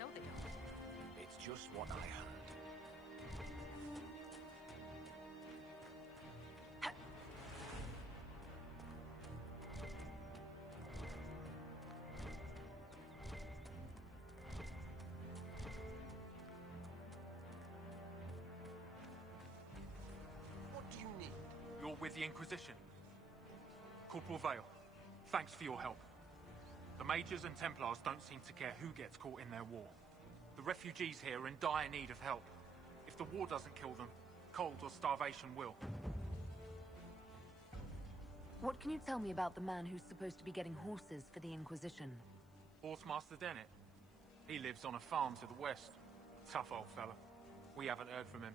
No, they don't. It's just what I heard. What do you need? You're with the Inquisition. Corporal Vale, thanks for your help. The Mages and Templars don't seem to care who gets caught in their war. The refugees here are in dire need of help. If the war doesn't kill them, cold or starvation will. What can you tell me about the man who's supposed to be getting horses for the Inquisition? Horsemaster Dennett. He lives on a farm to the west. Tough old fella. We haven't heard from him.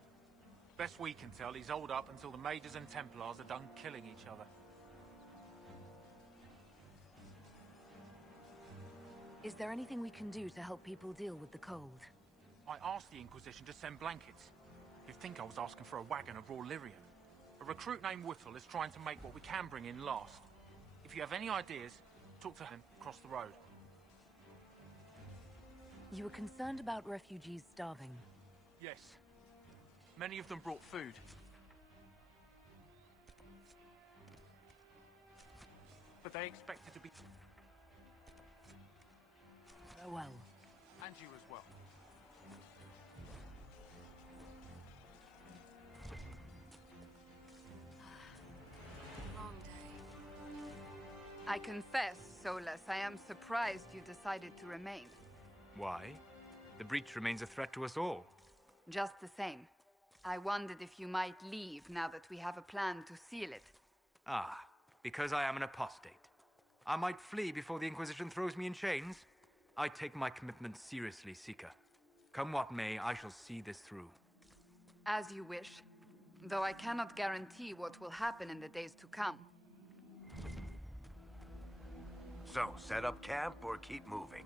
Best we can tell, he's holed up until the Mages and Templars are done killing each other. Is there anything we can do to help people deal with the cold? I asked the Inquisition to send blankets. You'd think I was asking for a wagon of raw lyrium. A recruit named Whittle is trying to make what we can bring in last. If you have any ideas, talk to him across the road. You were concerned about refugees starving. Yes. Many of them brought food. But they expected to be... Farewell. And you as well. Long day. I confess, Solus, I am surprised you decided to remain. Why? The breach remains a threat to us all. Just the same. I wondered if you might leave now that we have a plan to seal it. Ah, because I am an apostate. I might flee before the Inquisition throws me in chains. I take my commitment seriously, Seeker. Come what may, I shall see this through. As you wish. Though I cannot guarantee what will happen in the days to come. So, set up camp or keep moving?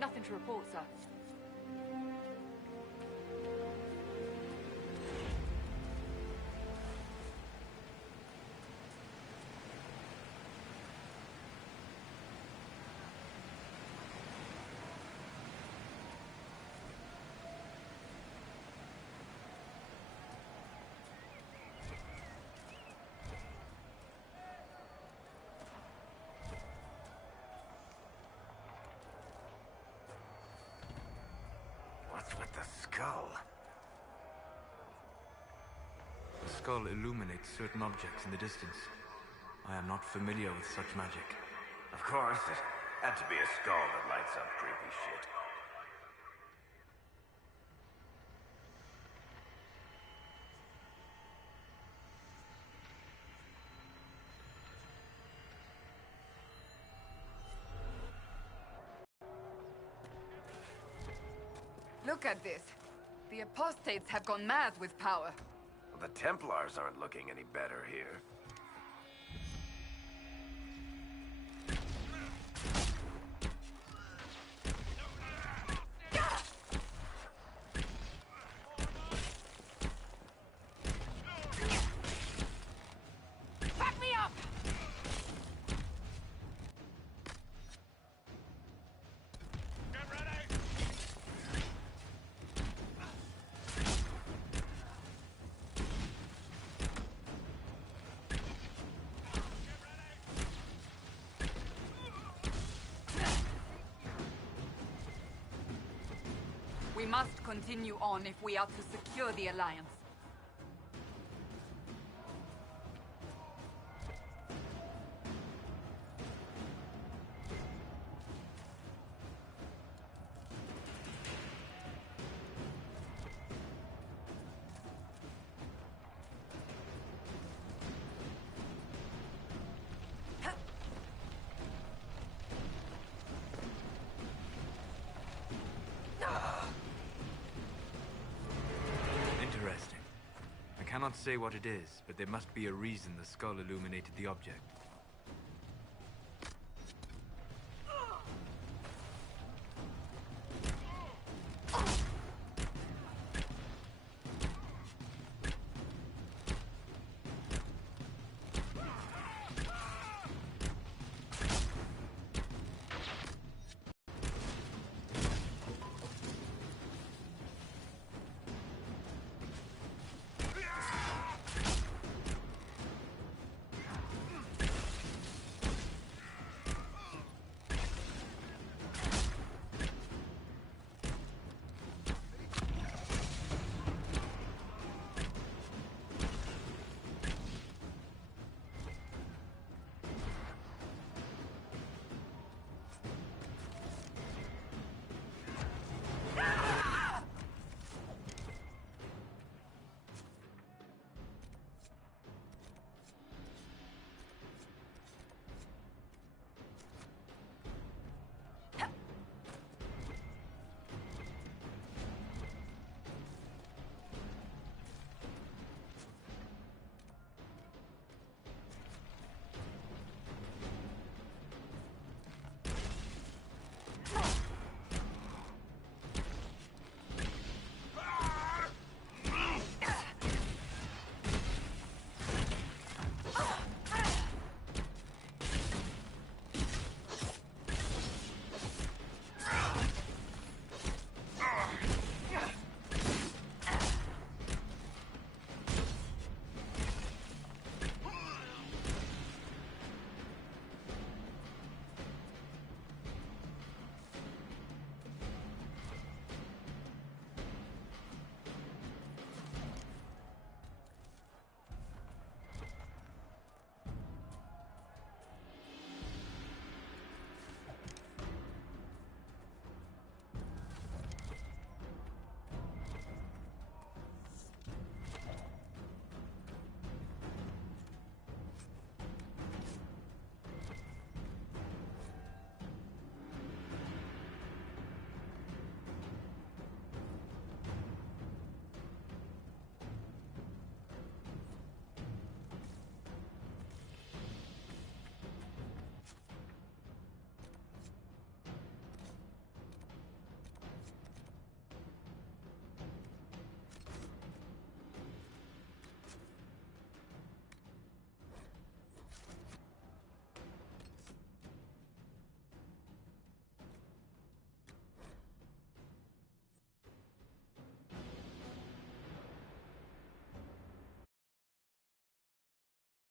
Nothing to report, sir. What's with the skull? The skull illuminates certain objects in the distance. I am not familiar with such magic. Of course, it had to be a skull that lights up creepy shit. Look at this. The apostates have gone mad with power. The Templars aren't looking any better here. Back me up! must continue on if we are to secure the Alliance. Interesting. I cannot say what it is, but there must be a reason the skull illuminated the object.